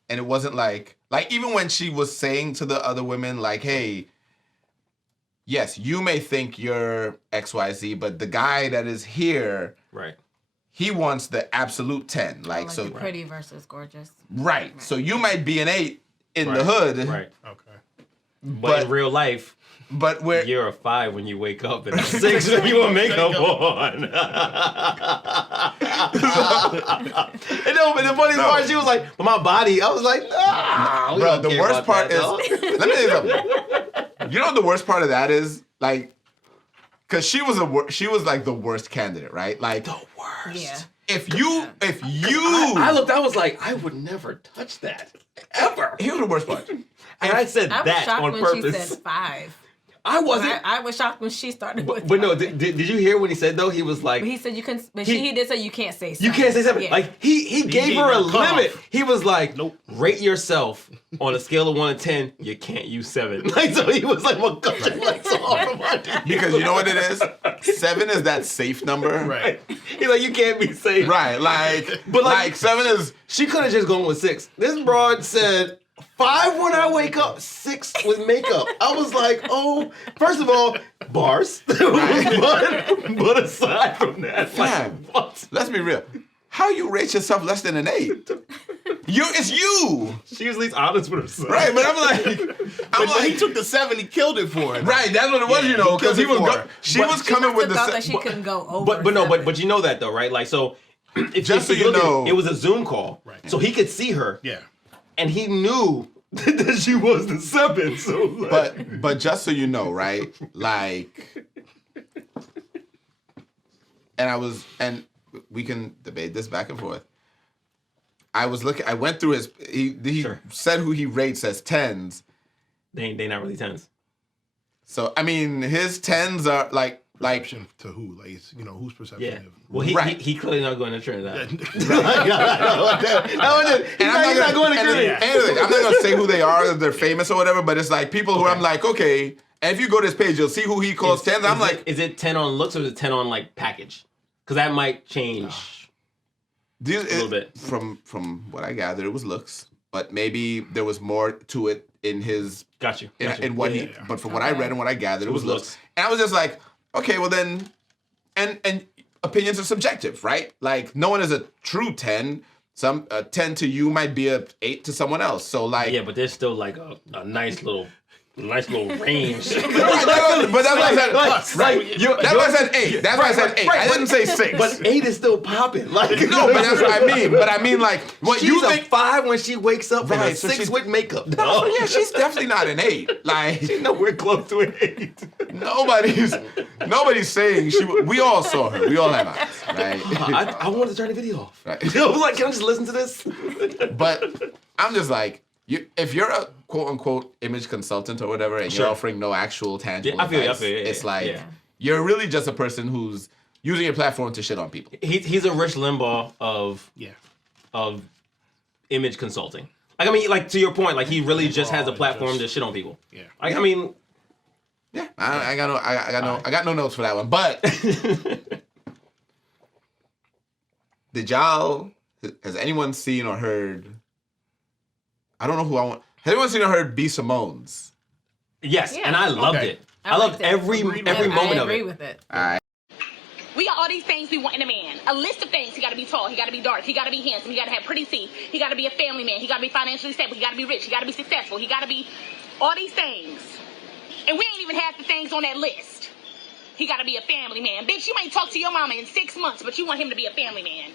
and it wasn't like even when she was saying to the other women, like, hey, yes, you may think you're XYZ, but the guy that is here, right, he wants the absolute 10. Like so, pretty versus gorgeous. Right. So you might be an 8 in the hood. Right. Okay. But in real life, you're a 5 when you wake up and a 6 when you put makeup on. But the funny part, she was like, "But my body," I was like, "Nah." Bro, the worst part is, let me tell you something. You know what the worst part of that is? Like, because she was like the worst candidate, right? Like the worst. Yeah. If you, I looked, I was like, I would never touch that ever. Here's the worst part. And I said I was that shocked on when purpose. She said 5. I wasn't. I was shocked when she started. But no, did you hear what he said though? He was like, But he said you can. But he did say you can't say. 7. You can't say 7. Yeah. Like he gave her a limit. He was like, Nope. Rate yourself on a scale of 1 to 10. You can't use 7. Like so, he was like, well, God, like so off from under Because you know what it is? 7 is that safe number. Right. He's like, you can't be safe. Right. Like, But like 7 is. She could have just gone with 6. This broad said 5 when I wake up, 6 with makeup. I was like, oh, first of all, bars. but aside from that, Fam, like, what? let's be real. How you rate yourself less than an 8? It's you. She was at least honest with herself. Right, but I'm like, But he took the 7, he killed it for it. right, that's what it was, you know, because he was she was coming with the thought that 7. she couldn't go over. But you know that though, right? Like so, Just so you look at know- it was a Zoom call, Right. so he could see her, Yeah. and he knew that she was the 7. So, like, But just so you know, right? Like, and we can debate this back and forth. I went through he Sure. said who he rates as 10s. they not really 10s. So I mean, his 10s are like Perception to who? Like, it's, you know, whose perception Yeah. of Well, Right. he clearly not going to Trinidad. And I'm not going to and Trinidad. I'm not gonna say who they are, if they're famous or whatever, but it's like people who I'm like, okay. And if you go to this page, you'll see who he calls 10s. I'm like, is it 10 on looks or is it 10 on like package? Because that might change. a little bit. From what I gathered, it was looks, but maybe there was more to it in his Got you. in what he. Yeah. But from what I read and what I gathered, it was was looks. looks. And I was just like, okay, well then, and opinions are subjective, right? Like no one is a true 10. Some 10 to you might be a 8 to someone else. So like, Yeah, but there's still like a nice little range. Right, but that's why I said, Like, that's why I said 8. That's why I said 8. right, I didn't say 6. But 8 is still popping. Like no, but that's what I mean. But I mean, like, what she's you a think? 5 when she wakes up, and Right, a so 6 she's- with makeup. No, yeah, she's definitely not an 8. Like, She's nowhere close to an 8. nobody's saying she. We all saw her. We all have eyes, right? I wanted to turn the video off. Right. I was like, can I just listen to this? But I'm just like, if you're a quote unquote image consultant or whatever, and Sure. you're offering no actual tangible Yeah, I feel you, advice, yeah, it's like yeah. you're really just a person who's using your platform to shit on people. He's a Rich Limbaugh of image consulting. Like I mean, like to your point, like he really just has a platform to shit on people. Yeah. Like I mean, Yeah, I got no notes for that one. But has anyone seen or heard? I don't know who I want. Has anyone seen or heard B. Simone's? yes, Yeah. and I loved Okay. it. I loved liked it. every moment I of agree it. with it. All right. We got all these things we want in a man. A list of things. He got to be tall. He got to be dark. He got to be handsome. He got to have pretty teeth. He got to be a family man. He got to be financially stable. He got to be rich. He got to be successful. He got to be all these things. And we ain't even half the things on that list. He got to be a family man. Bitch, you ain't talked to your mama in 6 months, but you want him to be a family man.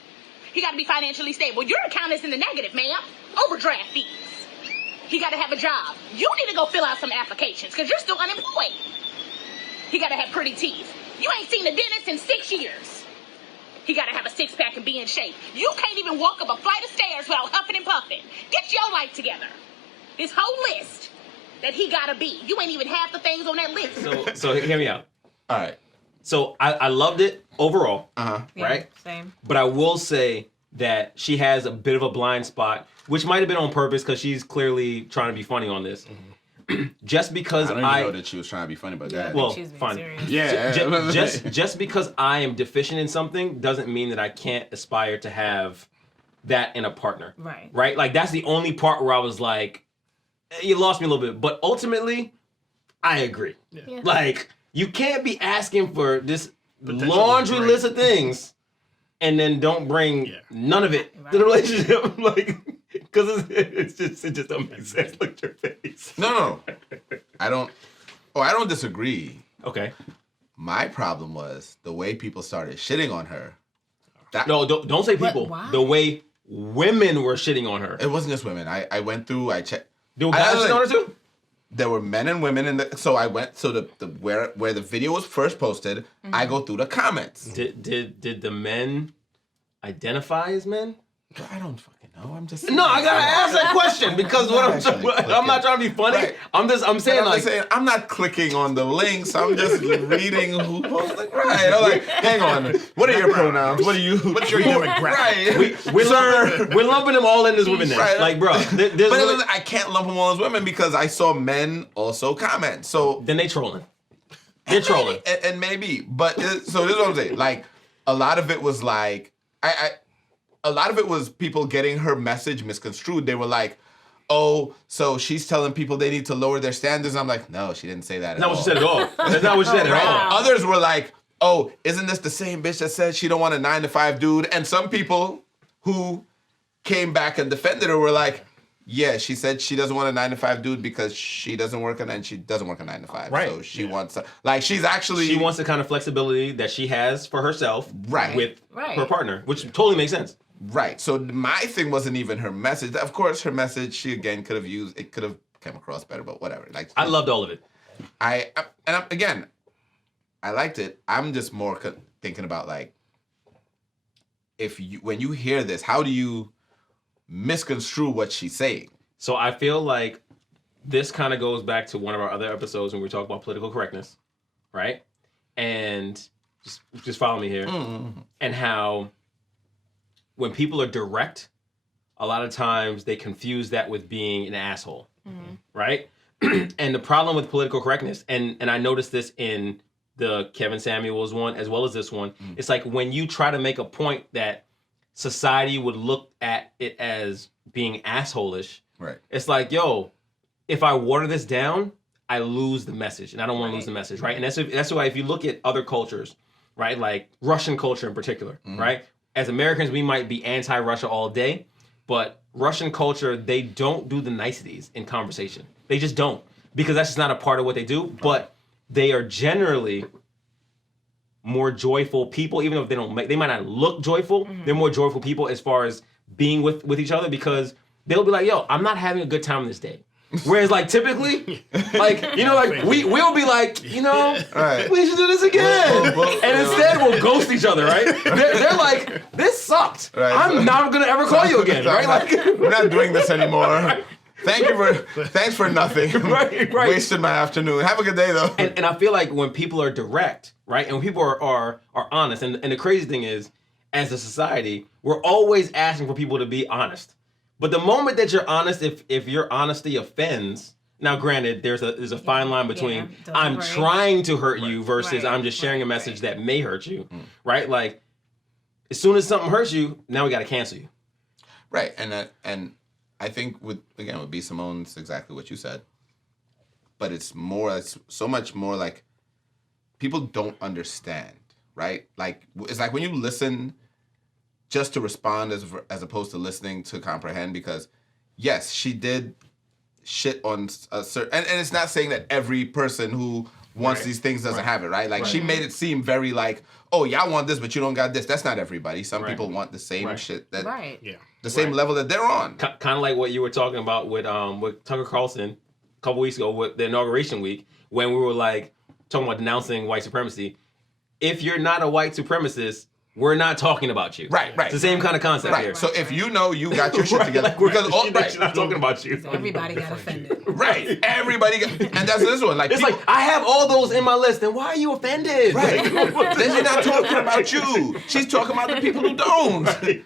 He got to be financially stable. Your account is in the negative, ma'am. Overdraft fees. He got to have a job. You need to go fill out some applications because you're still unemployed. He got to have pretty teeth. You ain't seen a dentist in 6 years. He got to have a six-pack and be in shape. You can't even walk up a flight of stairs without huffing and puffing. Get your life together. This whole list that he got to be. You ain't even half the things on that list. So hear me out. All right. So I loved it overall, Uh-huh. Yeah, right? Same. But I will say that she has a bit of a blind spot, which might have been on purpose because she's clearly trying to be funny on this. Just because I don't even know that she was trying to be funny about that. Well, She's being fine. serious. yeah. just because I am deficient in something doesn't mean that I can't aspire to have that in a partner. Right. Right? Like that's the only part where I was like, you lost me a little bit. But ultimately, I agree. Yeah. Like, you can't be asking for this Potential laundry is great. list of things and then don't bring Yeah. none of it to the relationship. Like, because it just don't make sense. Look at your face. No. I don't disagree. Okay. My problem was the way people started shitting on her. No, don't say people. why? The way women were shitting on her. It wasn't just women. I went through, I checked. There were guys shitting on her too? There were men and women in the. So I went. So the where the video was first posted, I go through the comments. Did the men identify as men? I don't fucking know. I'm just No, I gotta ask that question because I'm not trying to be funny. Right. I'm saying like I'm not clicking on the links. I'm just reading who posted. Right. I'm like, hang on. What are your pronouns? What's your demographic? Right. we're lumping them all in as women now. Right. Like, bro, But I can't lump them all as women because I saw men also comment. So then they trolling. They're trolling. And maybe, but so this is what I'm saying. Like, a lot of it was like, a lot of it was people getting her message misconstrued. They were like, oh, so she's telling people they need to lower their standards. I'm like, no, she didn't say that at all. That's not what she said at all. That's not what she said at all. Others were like, oh, isn't this the same bitch that said she don't want a 9-to-5 dude? And some people who came back and defended her were like, yeah, she said she doesn't want a 9-to-5 dude because she doesn't work and she doesn't work a 9-to-5. Right. So she wants she's actually... She wants the kind of flexibility that she has for herself with her partner, which totally makes sense. Right. So my thing wasn't even her message. Of course, her message, she again could have come across better, but whatever. Like, I loved all of it. I liked it. I'm just more thinking about like, when you hear this, how do you misconstrue what she's saying? So I feel like this kind of goes back to one of our other episodes when we talk about political correctness, right? And just follow me here. Mm-hmm. And how when people are direct, a lot of times they confuse that with being an asshole, right? And the problem with political correctness, and I noticed this in the Kevin Samuels one as well as this one, it's like when you try to make a point that society would look at it as being assholish, right? It's like, yo, if I water this down, I lose the message, and I don't want to lose the message, right? And that's why if you look at other cultures, right, like Russian culture in particular, right? As Americans, we might be anti-Russia all day, but Russian culture, they don't do the niceties in conversation. They just don't, because that's just not a part of what they do. But they are generally more joyful people, even if they might not look joyful. They're more joyful people as far as being with each other, because they'll be like, yo, I'm not having a good time this day. Whereas like typically, like, like we'll be like, we should do this again. And instead we'll ghost each other, right? They're like, this sucked. Right. I'm not gonna ever call you again, right? Like, we're not doing this anymore. Thanks for nothing. Right. Wasted my afternoon. Have a good day though. And I feel like when people are direct, right, and when people are honest, and the crazy thing is, as a society, we're always asking for people to be honest. But the moment that you're honest, if your honesty offends, now granted, there's a fine line between I'm trying to hurt you versus I'm just sharing a message that may hurt you, right? Like, as soon as something hurts you, now we got to cancel you. Right, and I think with B. Simone, it's exactly what you said. But it's so much more like people don't understand, right? Like, it's like when you listen just to respond as opposed to listening to comprehend, because yes, she did shit on a certain, and it's not saying that every person who wants these things doesn't have it, right? Like she made it seem very like, oh, y'all want this, but you don't got this. That's not everybody. Some people want the same shit that, the same level that they're on. Kind of like what you were talking about with Tucker Carlson a couple weeks ago with the inauguration week, when we were like talking about denouncing white supremacy. If you're not a white supremacist, we're not talking about you. Right. It's the same kind of concept here. So if you know you got your shit together, like because we're not talking about you. So everybody got offended. Right. Everybody got, and that's this one. Like, it's like, I have all those in my list, then why are you offended? Right. Then you're not talking about you. She's talking about the people who don't. Right.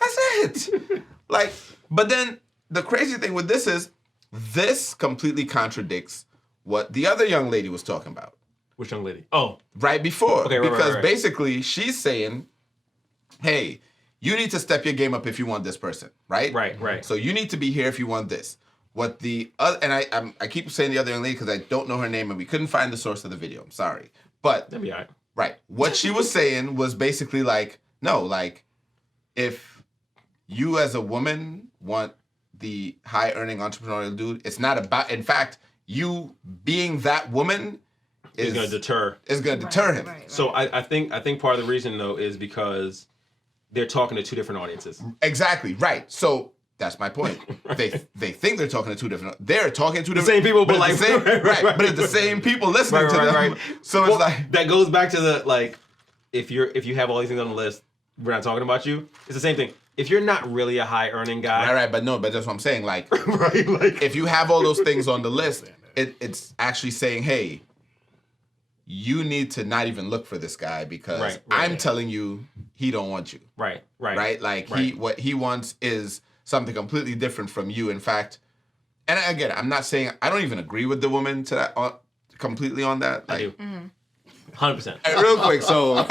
That's it. Like, but then the crazy thing with this is, this completely contradicts what the other young lady was talking about. Which young lady? Oh. Right before. Okay, because basically she's saying, hey, you need to step your game up if you want this person, right? Right. So you need to be here if you want this. What the other, and I keep saying the other young lady because I don't know her name and we couldn't find the source of the video. I'm sorry. But that'd be all right. Right. What she was saying was basically like, no, like, if you as a woman want the high earning entrepreneurial dude, it's not about, in fact, you being that woman is going to deter. Is going to deter him. Right. So I think part of the reason though is because they're talking to two different audiences. Exactly. Right. So that's my point. They think they're talking to two different. They're talking to the same people, but like same, right. But it's the same people listening to them. Right. So it's like that goes back to the like, if you have all these things on the list, we're not talking about you. It's the same thing. if you're not really a high earning guy, Right, but that's what I'm saying. Like, right, like if you have all those things on the list, it's actually saying, hey, you need to not even look for this guy because I'm telling you he don't want you. Right. Like what he wants is something completely different from you. In fact, and again, I'm not saying I don't even agree with the woman to that completely on that. Like, I do. 100%. Real quick, so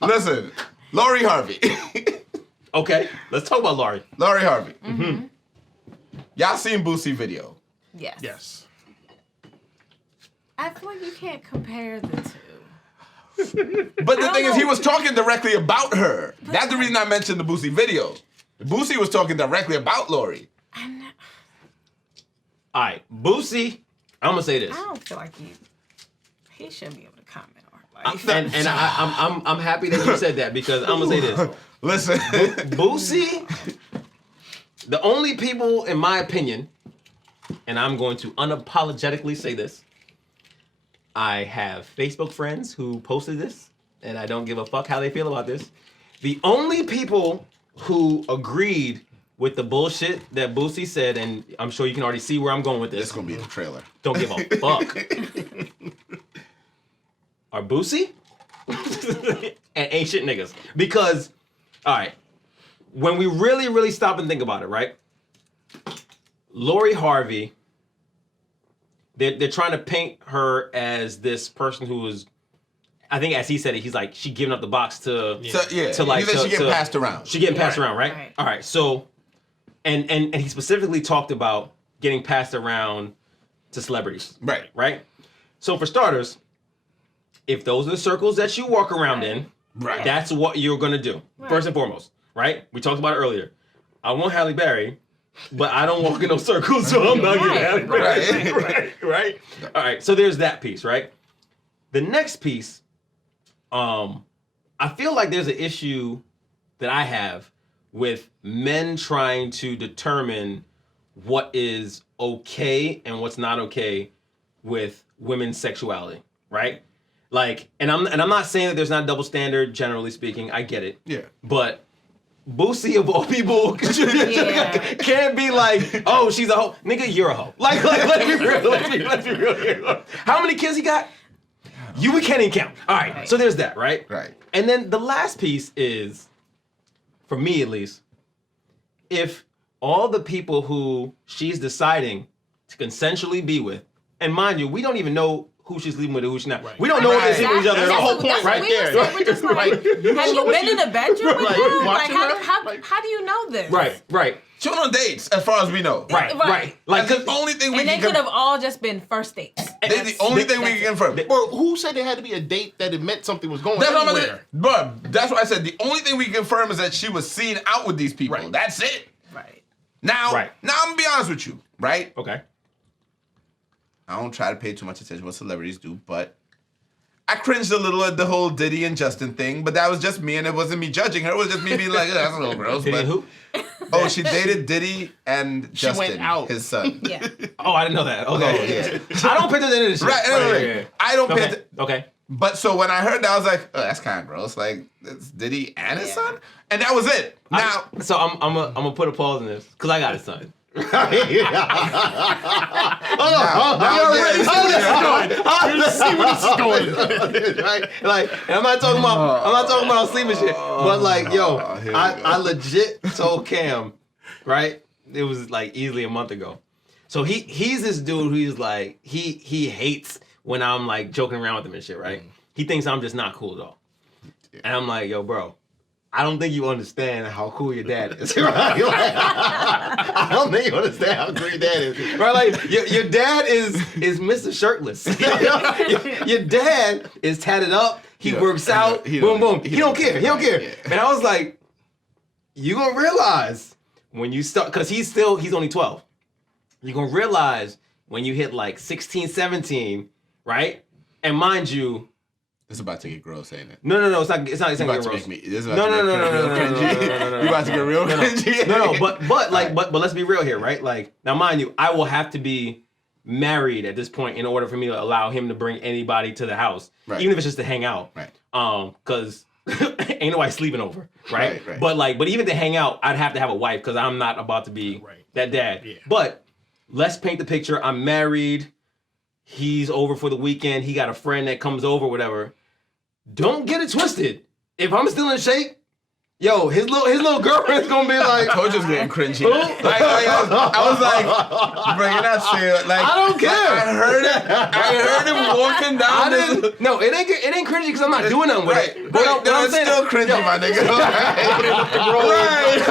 listen, Lori Harvey. Okay, let's talk about Lori. Lori Harvey. Y'all seen Boosie video? Yes. Yes. I feel like you can't compare the two. But the thing is, he was talking directly about her. That's the reason I mentioned the Boosie video. Boosie was talking directly about Lori. All right, Boosie, I'm going to say this. I don't feel like he shouldn't be able to comment on her life. And I'm happy that you said that because I'm going to say this. Listen. Boosie, the only people, in my opinion, and I'm going to unapologetically say this, I have Facebook friends who posted this, and I don't give a fuck how they feel about this. The only people who agreed with the bullshit that Boosie said, and I'm sure you can already see where I'm going with this. It's going to be the trailer. Don't give a fuck. Are Boosie and ancient niggas. Because, all right, when we really, really stop and think about it, right? Lori Harvey, they're trying to paint her as this person who was, I think as he said it, he's like, she giving up the box to like, she getting passed around. She getting passed around, right? All right, so, and he specifically talked about getting passed around to celebrities. Right? So for starters, if those are the circles that you walk around in, that's what you're gonna do. First and foremost, right? We talked about it earlier. I want Halle Berry, but I don't walk in those circles, so I'm not getting Halle Berry. Right? All right, so there's that piece, right? The next piece, I feel like there's an issue that I have with men trying to determine what is okay and what's not okay with women's sexuality, right? Like, and I'm not saying that there's not a double standard, generally speaking. I get it. Yeah. But Boosie of all people can't be like, oh, she's a hoe. Nigga, you're a hoe. Like let's be real. Let's be real here. How many kids he got? We can't even count. All right, so there's that, right? Right. And then the last piece is, for me at least, if all the people who she's deciding to consensually be with, and mind you, we don't even know who she's sleeping with or who she's not. Right. We don't know if they're sleeping with each other. That's the whole point right there. We're just like, have you been in the bedroom with her? Like, how do you know this? Right. She went on dates, as far as we know. Right. Like, the only thing we and they could have all just been first dates. They're the only thing we can confirm. Well, who said it had to be a date that it meant something was going That's anywhere? But that's what I said. The only thing we can confirm is that she was seen out with these people. Right. That's it. Right. Now I'm gonna be honest with you, right? Okay. I don't try to pay too much attention to what celebrities do, but I cringed a little at the whole Diddy and Justin thing, but that was just me, and it wasn't me judging her. It was just me being like, that's a little gross. Diddy who? Oh, she dated Diddy and Justin, went out. his son. Yeah. Oh, I didn't know that. Okay. I don't pay attention to this shit. Right. I don't pay attention. Okay. But so when I heard that, I was like, oh, that's kind of gross. Like, it's Diddy and his son? And that was it. Now, So I'm gonna put a pause in this, because I got a son. You see where this is going. Right? Like, and I'm not talking about sleeping shit, but like, yo, I legit told Cam, right? It was like easily a month ago. So he's this dude who's like, he hates when I'm like joking around with him and shit, right? He thinks I'm just not cool at all. And I'm like, yo, bro, I don't think you understand how cool your dad is. Right? Like, I don't think you understand how cool your dad is. Right? Like, your dad is Mr. Shirtless. Your dad is tatted up. He works out. Boom. He don't care. Yeah. And I was like, you gonna realize when you start, because he's only 12. You're gonna realize when you hit like 16, 17, right? And mind you, it's about to get gross, ain't it? No, it's not gonna get gross. No. You about to get real cringy. No, but let's be real here, right? Like, now mind you, I will have to be married at this point in order for me to allow him to bring anybody to the house, even if it's just to hang out. Right. Because ain't nobody sleeping over, right? Right. But even to hang out, I'd have to have a wife because I'm not about to be that dad. Yeah. But let's paint the picture. I'm married. He's over for the weekend. He got a friend that comes over, whatever. Don't get it twisted. If I'm still in shape, yo, his little girlfriend's gonna be like, I told you it was getting cringy. I was like, bro, you're not serious. Like, I don't care. I heard him walking down. No, it ain't cringy because I'm not doing nothing with it. But Right. No, it's still cringy, my nigga. Right.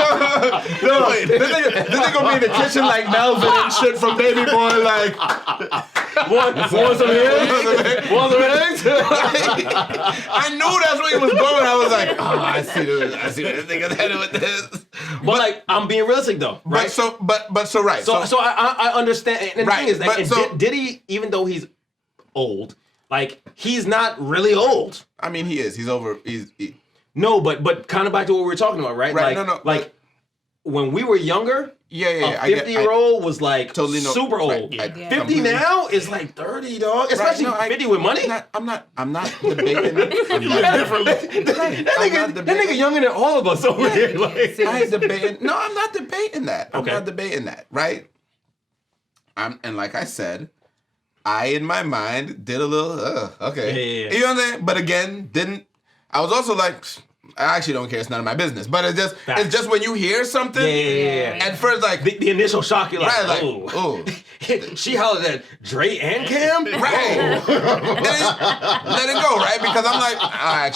No, this nigga gonna be in the kitchen like Melvin and shit from Baby Boy, like. Want some eggs? Want some eggs? I knew that's where he was going. I was like, oh, I see where this nigga's headed with this. But like, I'm being realistic though, right? Right. So I understand. And the Right, thing is, like, but so- Diddy, even though he's old, like he's not really old. I mean, he is. He's over. No, but kind of back to what we were talking about, right? Right, Like, no, like when we were younger, Yeah. a 50-year-old was like totally super old. Right, 50 now is like 30, dog. Especially 50 with money. I'm not debating. That nigga younger than all of us over here. Like, I ain't debating. No, I'm not debating that. I'm Okay. not debating that, right? And like I said, I in my mind did a little, okay. Yeah. You know what I'm saying? But again, didn't. I was also like, I actually don't care. It's none of my business. But it's just when you hear something, Yeah. at first like The initial shock, you're like, right, like, oh. oh. She hollered at Dre and Cam? Right. Let it go, right? Because I'm like, I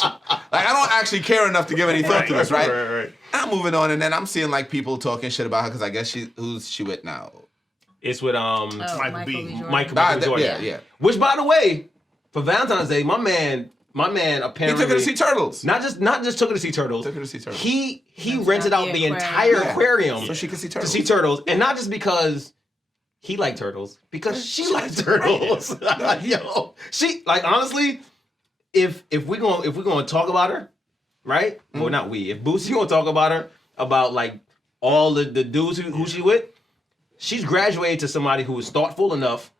don't actually care enough to give any thought to this, right? Right. I'm moving on, and then I'm seeing like people talking shit about her because I guess who's she with now? It's with Michael B. Jordan. Michael Ah, Jordan. yeah. Which, by the way, for Valentine's Day, my man He apparently took her to see turtles. not just took her to see turtles. Took her to see turtles. He rented out the the entire aquarium. aquarium So she could see to turtles. see turtles, and not just because he liked turtles, because she liked turtles. Yo, she like honestly, if we gonna talk about her, right? Well, not we. If Boosie gonna talk about her, about like all the dudes who she with, she's graduated to somebody who is thoughtful enough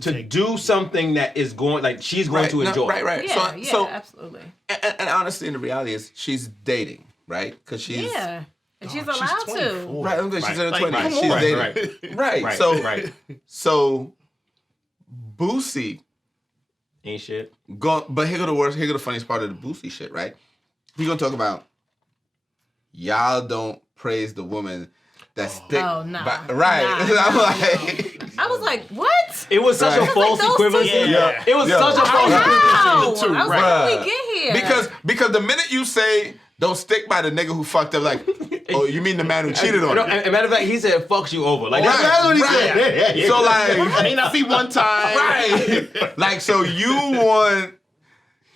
to do something that is going like she's going to enjoy. Right. Yeah, So absolutely. and honestly, the reality is she's dating, right? Because she's Yeah. And she's She's allowed 24. to. right. I'm good. She's in her Like, 20s. come She's on. dating. Right. Right. So right. so Boosie Ain't shit. but here go the funniest part of the Boosie shit, right? He gonna talk about y'all don't praise the woman that stick. Oh, nah. Right. Nah, I'm nah, like, I was like, what? It was such Right. a false Like those equivalency. two- Yeah. It was Yeah. such a false How? equivalency. too, I was like, right. how did we get here? because the minute you say don't stick by the nigga who fucked up, like, oh, you mean the man who cheated on you? And matter of fact, he said, "Fucks you over." Like Right, that's what he right. said. So like, May not be one time. right? Like, so you want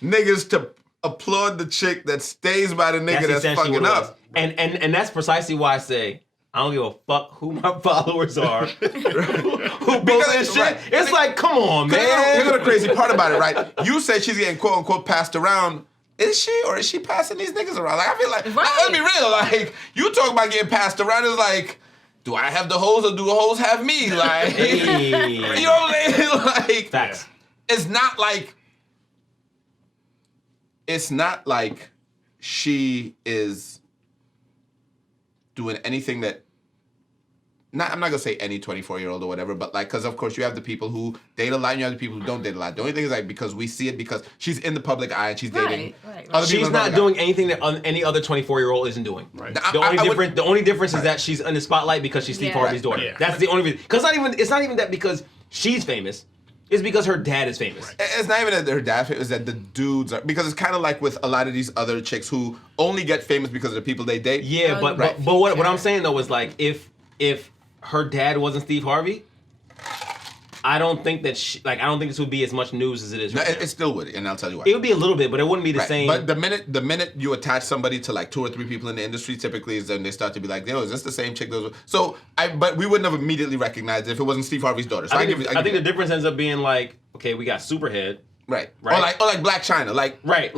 niggas to applaud the chick that stays by the nigga that's essentially fucking what it was. up? And that's precisely why I say I don't give a fuck who my followers are. who Because- both this shit. right. It's like, come on, Here's man. the crazy part about it, right? You said she's getting quote unquote passed around. Is she, or is she passing these niggas around? Like, I feel like, Right. let's be real. Like, you talk about getting passed around, it's like, do I have the hoes or do the hoes have me? Like, Hey. you know what I'm saying? Like, Facts. it's not like she is doing anything that. I'm not gonna say any 24-year-old or whatever, but like, because of course you have the people who date a lot and you have the people who don't date a lot. The only thing is like because we see it because she's in the public eye and she's dating Right. other people. She's in the not public doing anything that any other 24-year-old isn't doing. Right. The only difference is that she's in the spotlight because she's Steve Yeah. Harvey's daughter. Yeah. That's the only reason. Because it's not even that because she's famous. It's because her dad is famous. It's not even that her dad is that the dudes are, because it's kind of like with a lot of these other chicks who only get famous because of the people they date. Yeah, Oh, but right. but what I'm saying though is like if her dad wasn't Steve Harvey, I don't think this would be as much news as it is No, right now. it still would, and I'll tell you why. It would be a little bit, but it wouldn't be the Right. same. But the minute you attach somebody to like 2 or 3 people in the industry, typically is then they start to be like, yo, is this the same chick? But we wouldn't have immediately recognized it if it wasn't Steve Harvey's daughter. So I I think, give you. I think the difference ends up being like, okay, we got Superhead, right. Right. Or like Black China, like like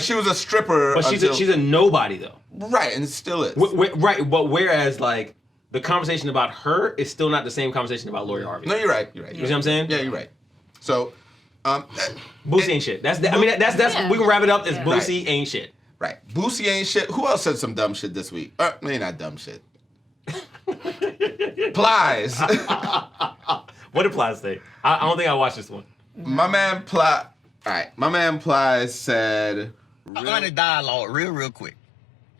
she was a stripper. but she's a nobody though. right, and it still is. Right, but whereas like the conversation about her is still not the same conversation about Lori Harvey. No, you're right. You're right. You see what I'm saying? Yeah, you're right. So, Boosie ain't shit. That's we can wrap it up as Yeah. Boosie ain't shit. Right. Boosie ain't shit. Who else said some dumb shit this week? Maybe not dumb shit. Plies. What did Plies say? I don't think I watched this one. My man Plies said... $100 dialogue real quick.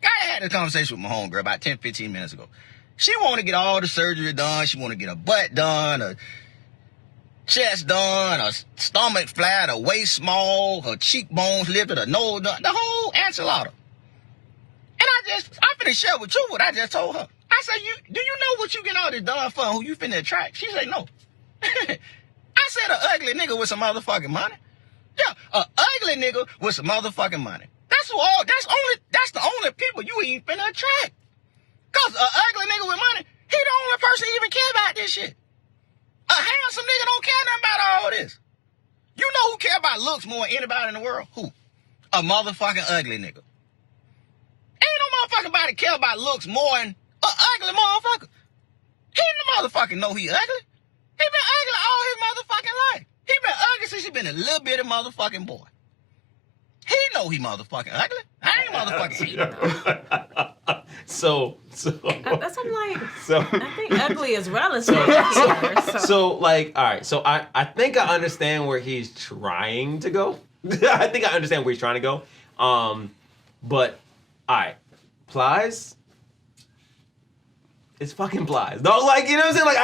I had a conversation with my homegirl about 10, 15 minutes ago. She want to get all the surgery done. She want to get a butt done, a chest done, a stomach flat, a waist small, her cheekbones lifted, a nose done, the whole enchilada. And I'm finna share with you what I just told her. I said, do you know what you getting all this done for? Who you finna attract? She said, no. I said, an ugly nigga with some motherfucking money. Yeah, an ugly nigga with some motherfucking money. That's the only people you even finna attract. Cause an ugly nigga with money, he the only person even care about this shit. A handsome nigga don't care nothing about all this. You know who care about looks more than anybody in the world? Who? A motherfucking ugly nigga. Ain't no motherfucking body care about looks more than an ugly motherfucker. He the motherfucking know he ugly. He been ugly all his motherfucking life. He been ugly since he been a little bitty motherfucking boy. He know he motherfucking ugly. I ain't motherfucking So That's what I'm like. so I think ugly is relative. so like, all right. So I think I understand where he's trying to go. I think I understand where he's trying to go. But all right, Plies. It's fucking Plies. No, like, you know what I'm saying? Like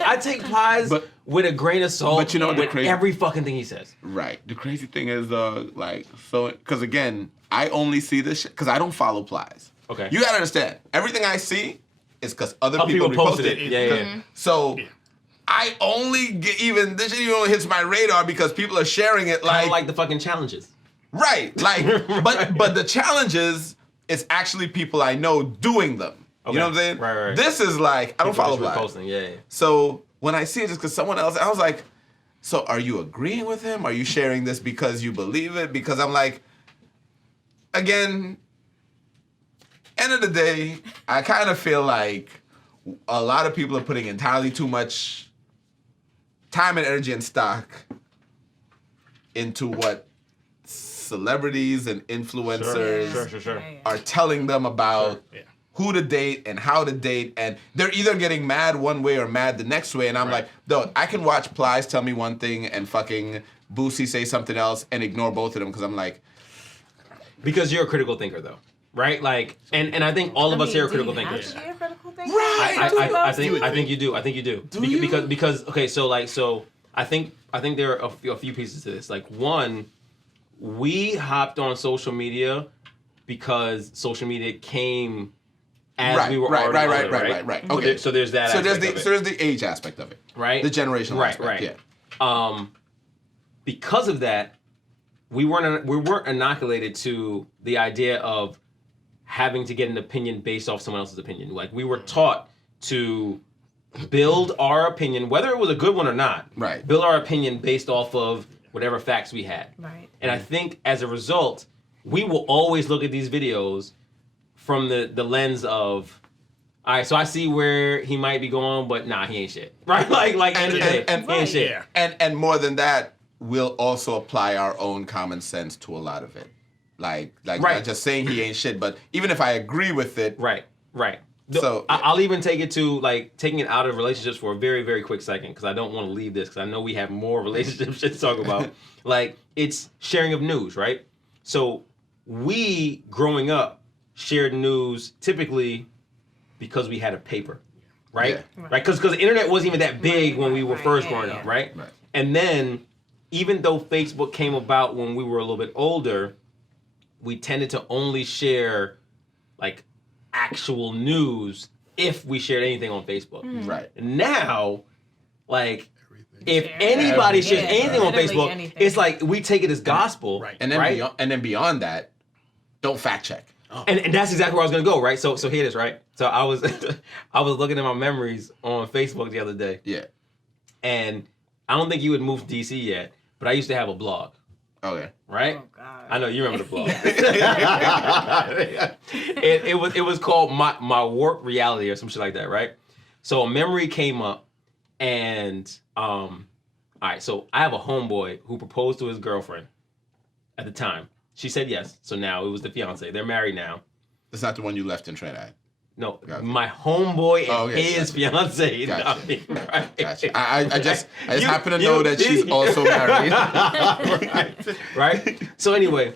I take Plies with a grain of salt. But you know the with crazy, every fucking thing he says. Right. The crazy thing is, because again, I only see this shit because I don't follow Plies. Okay. You gotta understand, everything I see is because other people reposted it. Yeah. So I only get this shit even hits my radar because people are sharing it Like the fucking challenges. Right. Like, but the challenges is actually people I know doing them. Okay. You know what I'm saying? Right. This is like, I don't follow Plies. Posting. Yeah. So when I see it, just because someone else, I was like, so are you agreeing with him? Are you sharing this because you believe it? Because I'm like, again, end of the day, I kind of feel like a lot of people are putting entirely too much time and energy and stock into what celebrities and influencers Sure. are telling them about who to date and how to date, and they're either getting mad one way or mad the next way, and I'm like, no, I can watch Plies tell me one thing and fucking Boosie say something else and ignore both of them because I'm like... Because you're a critical thinker, though, right? Like, and I think all of us here are critical thinkers. Are you a critical thinker? Right. I think you do. I think you do. Because okay, so I think there are a few pieces to this. Like, one, we hopped on social media because social media came as we were already right. Okay, Okay, so there's that. So there's the age aspect of it, right? The generational aspect, right. Yeah. Because of that, we weren't inoculated to the idea of having to get an opinion based off someone else's opinion. Like, we were taught to build our opinion, whether it was a good one or not. Right. Build our opinion based off of whatever facts we had. Right. And I think as a result, we will always look at these videos from the lens of, all right, so I see where he might be going, but nah, he ain't shit. Right? Like end of the day, he ain't shit. Yeah. And more than that, we'll also apply our own common sense to a lot of it. Like not just saying he ain't shit, but even if I agree with it. Right. So I'll even take it to, like, taking it out of relationships for a very, very quick second, because I don't want to leave this, because I know we have more relationship shit to talk about. Like, it's sharing of news, right? So we, growing up, shared news typically because we had a paper, right? Yeah. Right? Because the internet wasn't even that big when we were first growing up, right? And then, even though Facebook came about when we were a little bit older, we tended to only share, like, actual news if we shared anything on Facebook. Right. Now, like, if anybody shares anything on Facebook, it's like we take it as gospel. Right. And then beyond that, don't fact check. Oh. And that's exactly where I was gonna go, right? So here it is, right? So I was looking at my memories on Facebook the other day. Yeah. And I don't think you had moved to DC yet, but I used to have a blog. Okay. Right? Oh, God. I know you remember the blog. it was called My Warped Reality or some shit like that, right? So a memory came up, and all right, so I have a homeboy who proposed to his girlfriend at the time. She said yes. So now it was the fiance. They're married now. It's not the one you left in Trinidad. No, Gotcha. My homeboy and his gotcha. fiance. Gotcha. Right. Gotcha. I just happen to know that she's also married. right. So anyway,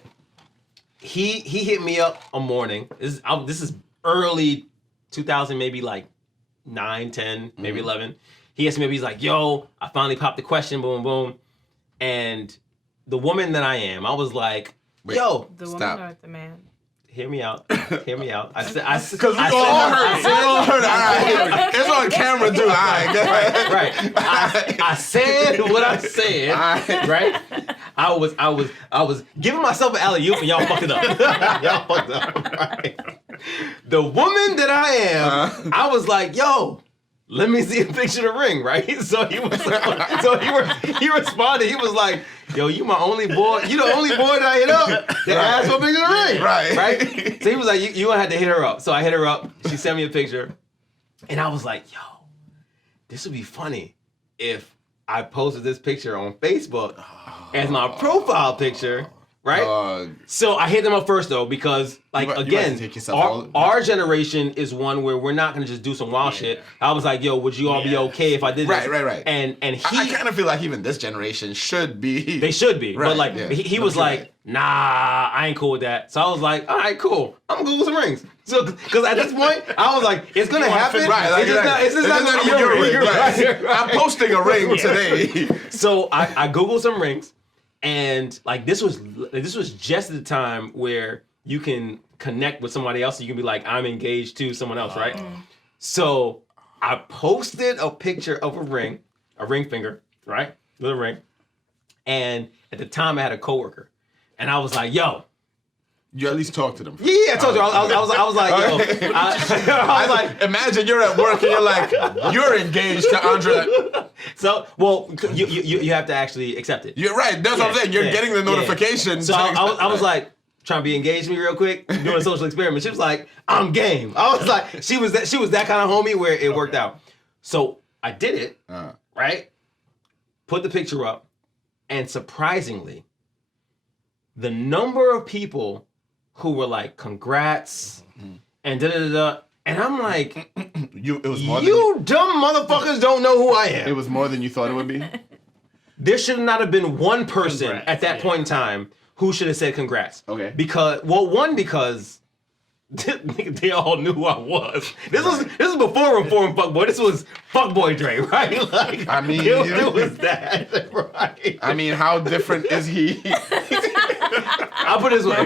he hit me up a morning. This is early 2000, maybe like 9, 10, maybe 11. He asked me, he's like, yo, I finally popped the question, boom, boom. And the woman that I am, I was like, yo. The woman Stop. or the man? Hear me out. Hear me out. Because we all heard it. All right. It's on camera, too. All right. Go ahead. Right. I said what I said. Right. I was giving myself an alley-oop and y'all fucked it up. Y'all fucked it up. Right. The woman that I am, I was like, yo, let me see a picture of the ring, right? So he responded. He was like, yo, you my only boy. You the only boy that I hit up that asked for a picture of the ring. Right? So he was like, you gonna have to hit her up. So I hit her up. She sent me a picture. And I was like, yo, this would be funny if I posted this picture on Facebook as my profile picture. Right? So I hit them up first though, because our generation is one where we're not gonna just do some wild shit. I was like, yo, would you all be okay if I did this? Right. And he I kind of feel like even this generation should be. They should be. Right, but like he was like, nah, I ain't cool with that. So I was like, all right, cool. I'm gonna Google some rings. So because at this point, I was like, it's gonna happen. Right. Like, it's just not gonna be your ring. Right. I'm posting a ring today. So I Googled some rings. And like this was just the time where you can connect with somebody else. And you can be like, I'm engaged to someone else, right? So I posted a picture of a ring finger, right, little ring. And at the time, I had a coworker, and I was like, yo. You at least talk to them. Yeah, I told you. I was like, yo. I was like, imagine you're at work and you're like, you're engaged to Andre. So, well, you have to actually accept it. You're right. That's what I'm saying. You're getting the notification. So I was like, trying to be engaged with me real quick, doing a social experiment. She was like, I'm game. I was like, she was that kind of homie where it worked out. So I did it, right? Put the picture up, and surprisingly, the number of people who were like, congrats, and da-da-da-da. And I'm like, it was more you dumb motherfuckers don't know who I am. It was more than you thought it would be? There should not have been one person at that point in time who should have said congrats. Okay. Because they all knew who I was. This was before Reform Fuckboy. This was Fuckboy Dre, right? Like, I mean, it was that, right? I mean, how different is he? I'll put it this way.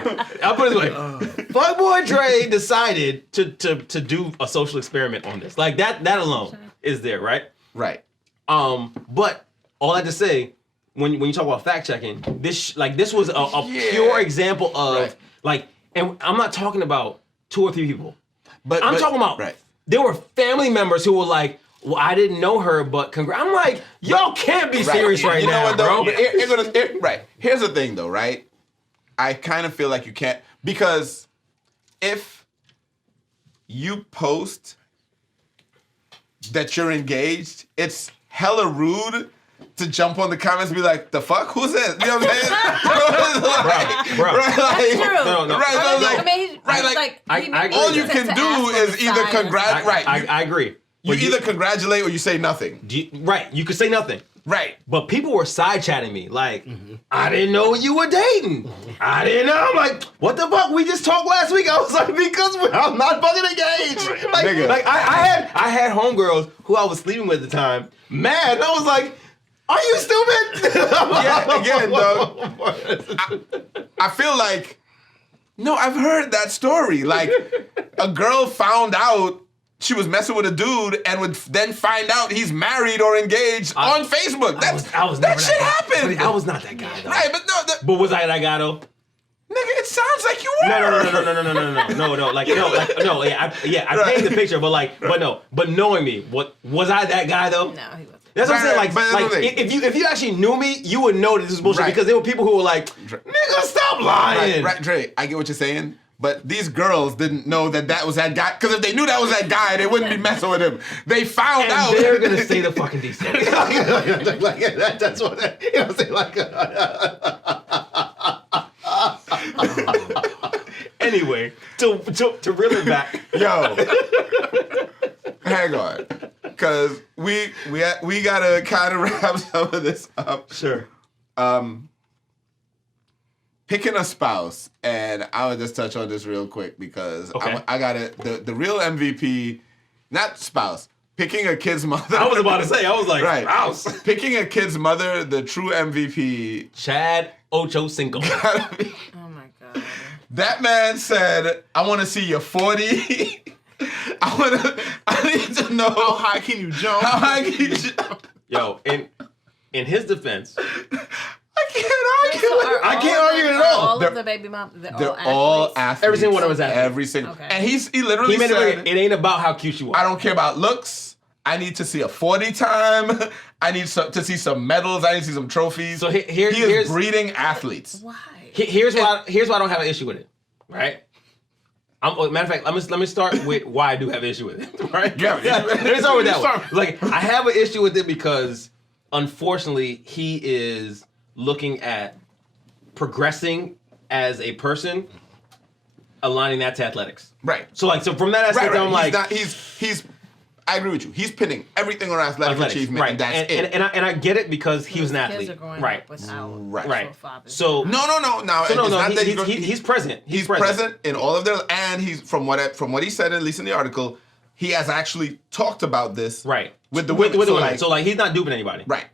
Fuckboy Dre decided to do a social experiment on this. Like that alone is there, right? Right. But all that to say, when you talk about fact checking, this was a pure example of like, and I'm not talking about 2 or 3 people, but I'm talking about there were family members who were like, well, I didn't know her, but congrats. I'm like, y'all can't be serious right now, what, though? bro. Right. Here's the thing, though, right? I kind of feel like you can't, because if you post that you're engaged, it's hella rude to jump on the comments and be like, the fuck? Who's this? You know what I'm saying? Bro. That's true. No. Right, all you can do is either congratulate. I agree. You either congratulate or you say nothing. You could say nothing. Right. But people were side chatting me like, I didn't know you were dating. I didn't know. I'm like, what the fuck? We just talked last week. I was like, because I'm not fucking engaged. Like I had homegirls who I was sleeping with at the time mad. And I was like, are you stupid? Yeah, again, dog. I feel like, no, I've heard that story. Like, a girl found out she was messing with a dude and would then find out he's married or engaged on Facebook. That shit happened. I was not that guy, though. Right, but no. But was I that guy, though? Nigga, it sounds like you were. No. I painted the picture, but knowing me, was I that guy, though? No, he wasn't. That's what I'm saying. Like if you actually knew me, you would know this is bullshit because there were people who were like, nigga, stop lying. Right, Dre, I get what you're saying. But these girls didn't know that was that guy. Because if they knew that was that guy, they wouldn't be messing with him. They found out. They're going to say the fucking decent. That's what, you know what I'm saying? Like, Anyway, to reel it back. Yo, hang on, because we gotta kind of wrap some of this up. Sure. Picking a spouse, and I would just touch on this real quick because I got it. The real MVP, not spouse. Picking a kid's mother. I was about to say. I was like, right. spouse. Picking a kid's mother, the true MVP. Chad Ochocinco. Gotta be. Oh my God. That man said, "I want to see you 40." I need to know How high can you jump? how high can you jump. Yo, in his defense, I can't argue with it. I can't argue it at all. All They're- of the baby moms, They're all athletes. Every single one of us athletes. Every single. Okay. And he literally he made said, it ain't about how cute you are. "I don't care about looks. I need to see a 40 time. I need to see some medals. I need to see some trophies." So he here's is breeding athletes. Why? here's why I don't have an issue with it. Right. Matter of fact, let me start with why I do have an issue with it. Right. Yeah. Let me start with that one. Like, I have an issue with it because, unfortunately, he is looking at progressing as a person, aligning that to athletics. Right. So from that aspect, I'm like, he's. I agree with you. He's pinning everything on athletic athletics, achievement, right? and that's it. And I get it because he was an athlete, Kids are growing right? up without Right. actual fathers. So No. so no, it's not that he's present. He's present in all of their, and he's from what he said, at least in the article, he has actually talked about this, right with the with women. the So, women. like- so like he's not duping anybody, right.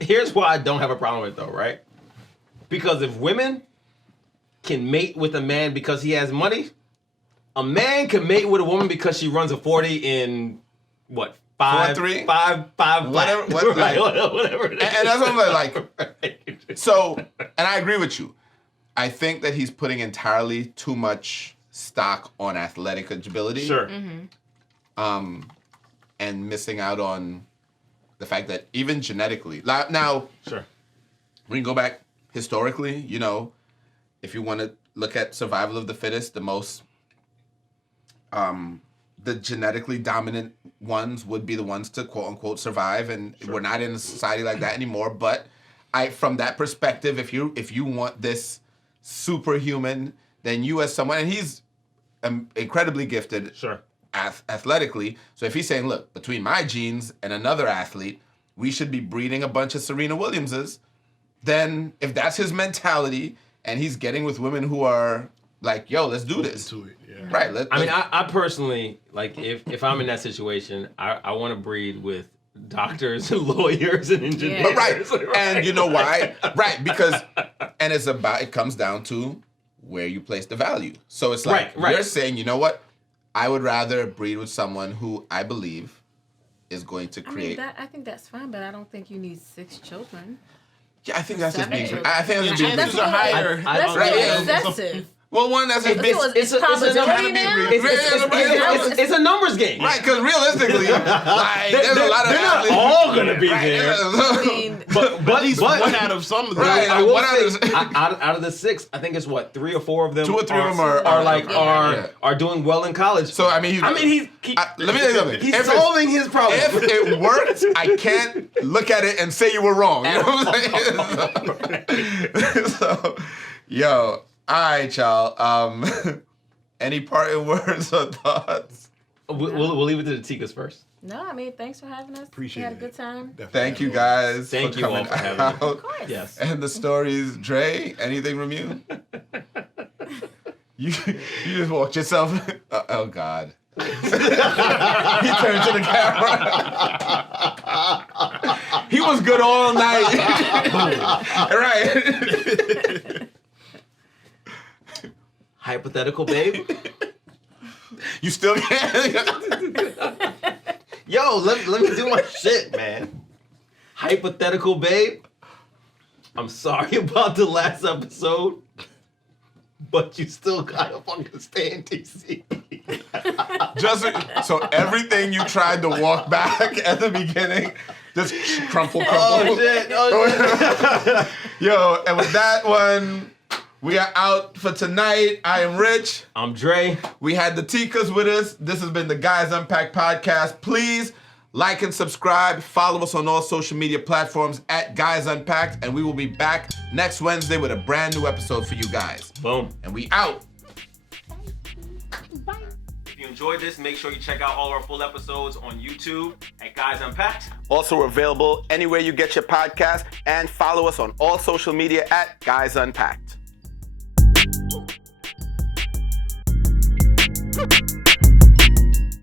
Here's why I don't have a problem with it though, right? Because if women can mate with a man because he has money, a man can mate with a woman because she runs a 40 in what? 4.3? 5 Whatever- flat. like- whatever it is. And that's what I'm like. Right. So, and I agree with you. I think that he's putting entirely too much stock on athletic ability. Sure. And missing out on the fact that even genetically, now Sure. we can go back historically. You know, if you want to look at survival of the fittest, the most, the genetically dominant ones would be the ones to quote unquote survive, and we're not in a society like that anymore. But from that perspective, if you want this superhuman, then you as someone, and he's incredibly gifted, Sure. athletically. So if he's saying, look, between my genes and another athlete, we should be breeding a bunch of Serena Williamses, then if that's his mentality and he's getting with women who are like, yo, let's do this. To it, yeah. Right. I personally, like, if I'm in that situation, I want to breed with doctors and lawyers and engineers. But right. And you know why? Right, because, and it comes down to where you place the value. So it's like, Right. you're saying, you know what? I would rather breed with someone who I believe is going to create. I think that's fine, but I don't think you need 6 children. Yeah, I think that's just being. 7. I think that's just being. That's a higher. That's Right, yeah. excessive. Well, one that's just It's probability now. It's a numbers game. right, because realistically, like, there's a lot of they're not athletes. all gonna be Right, there. I mean, But At least one out of some of them. Right. I will One out say, of- out of the 6, I think it's what 3 or 4 of them. 2 or 3 of them are doing well in college. So I mean, let me tell you something. He's If solving his problem. If it worked, I can't look at it and say you were wrong. You know what I'm saying? So, yo, all right, y'all. Any parting words or thoughts? We'll leave it to the Tikas first. no, I mean, thanks for having us. Appreciate We had a it. good time. Definitely. Thank you guys. Thank for you all coming for having me. out. Of course. Yes. And the stories, Dre. Anything from you? You just walked yourself. Oh God. He turned to the camera. He was good all night. Right. Hypothetical, babe. You still can't. Yo, let me do my shit, man. Hypothetical, babe. I'm sorry about the last episode, but you still gotta fucking stay in DC. Just so everything you tried to walk back at the beginning, just crumple. Oh shit! Yo, and with that one, we are out for tonight. I am Rich. I'm Dre. We had the Tikas with us. This has been the Guys Unpacked podcast. Please Like and subscribe. Follow us on all social media platforms at Guys Unpacked, and we will be back next Wednesday with a brand new episode for you guys. Boom. And we out. If you enjoyed this, make sure you check out all our full episodes on YouTube at Guys Unpacked. Also available anywhere you get your podcast, and follow us on all social media at Guys Unpacked.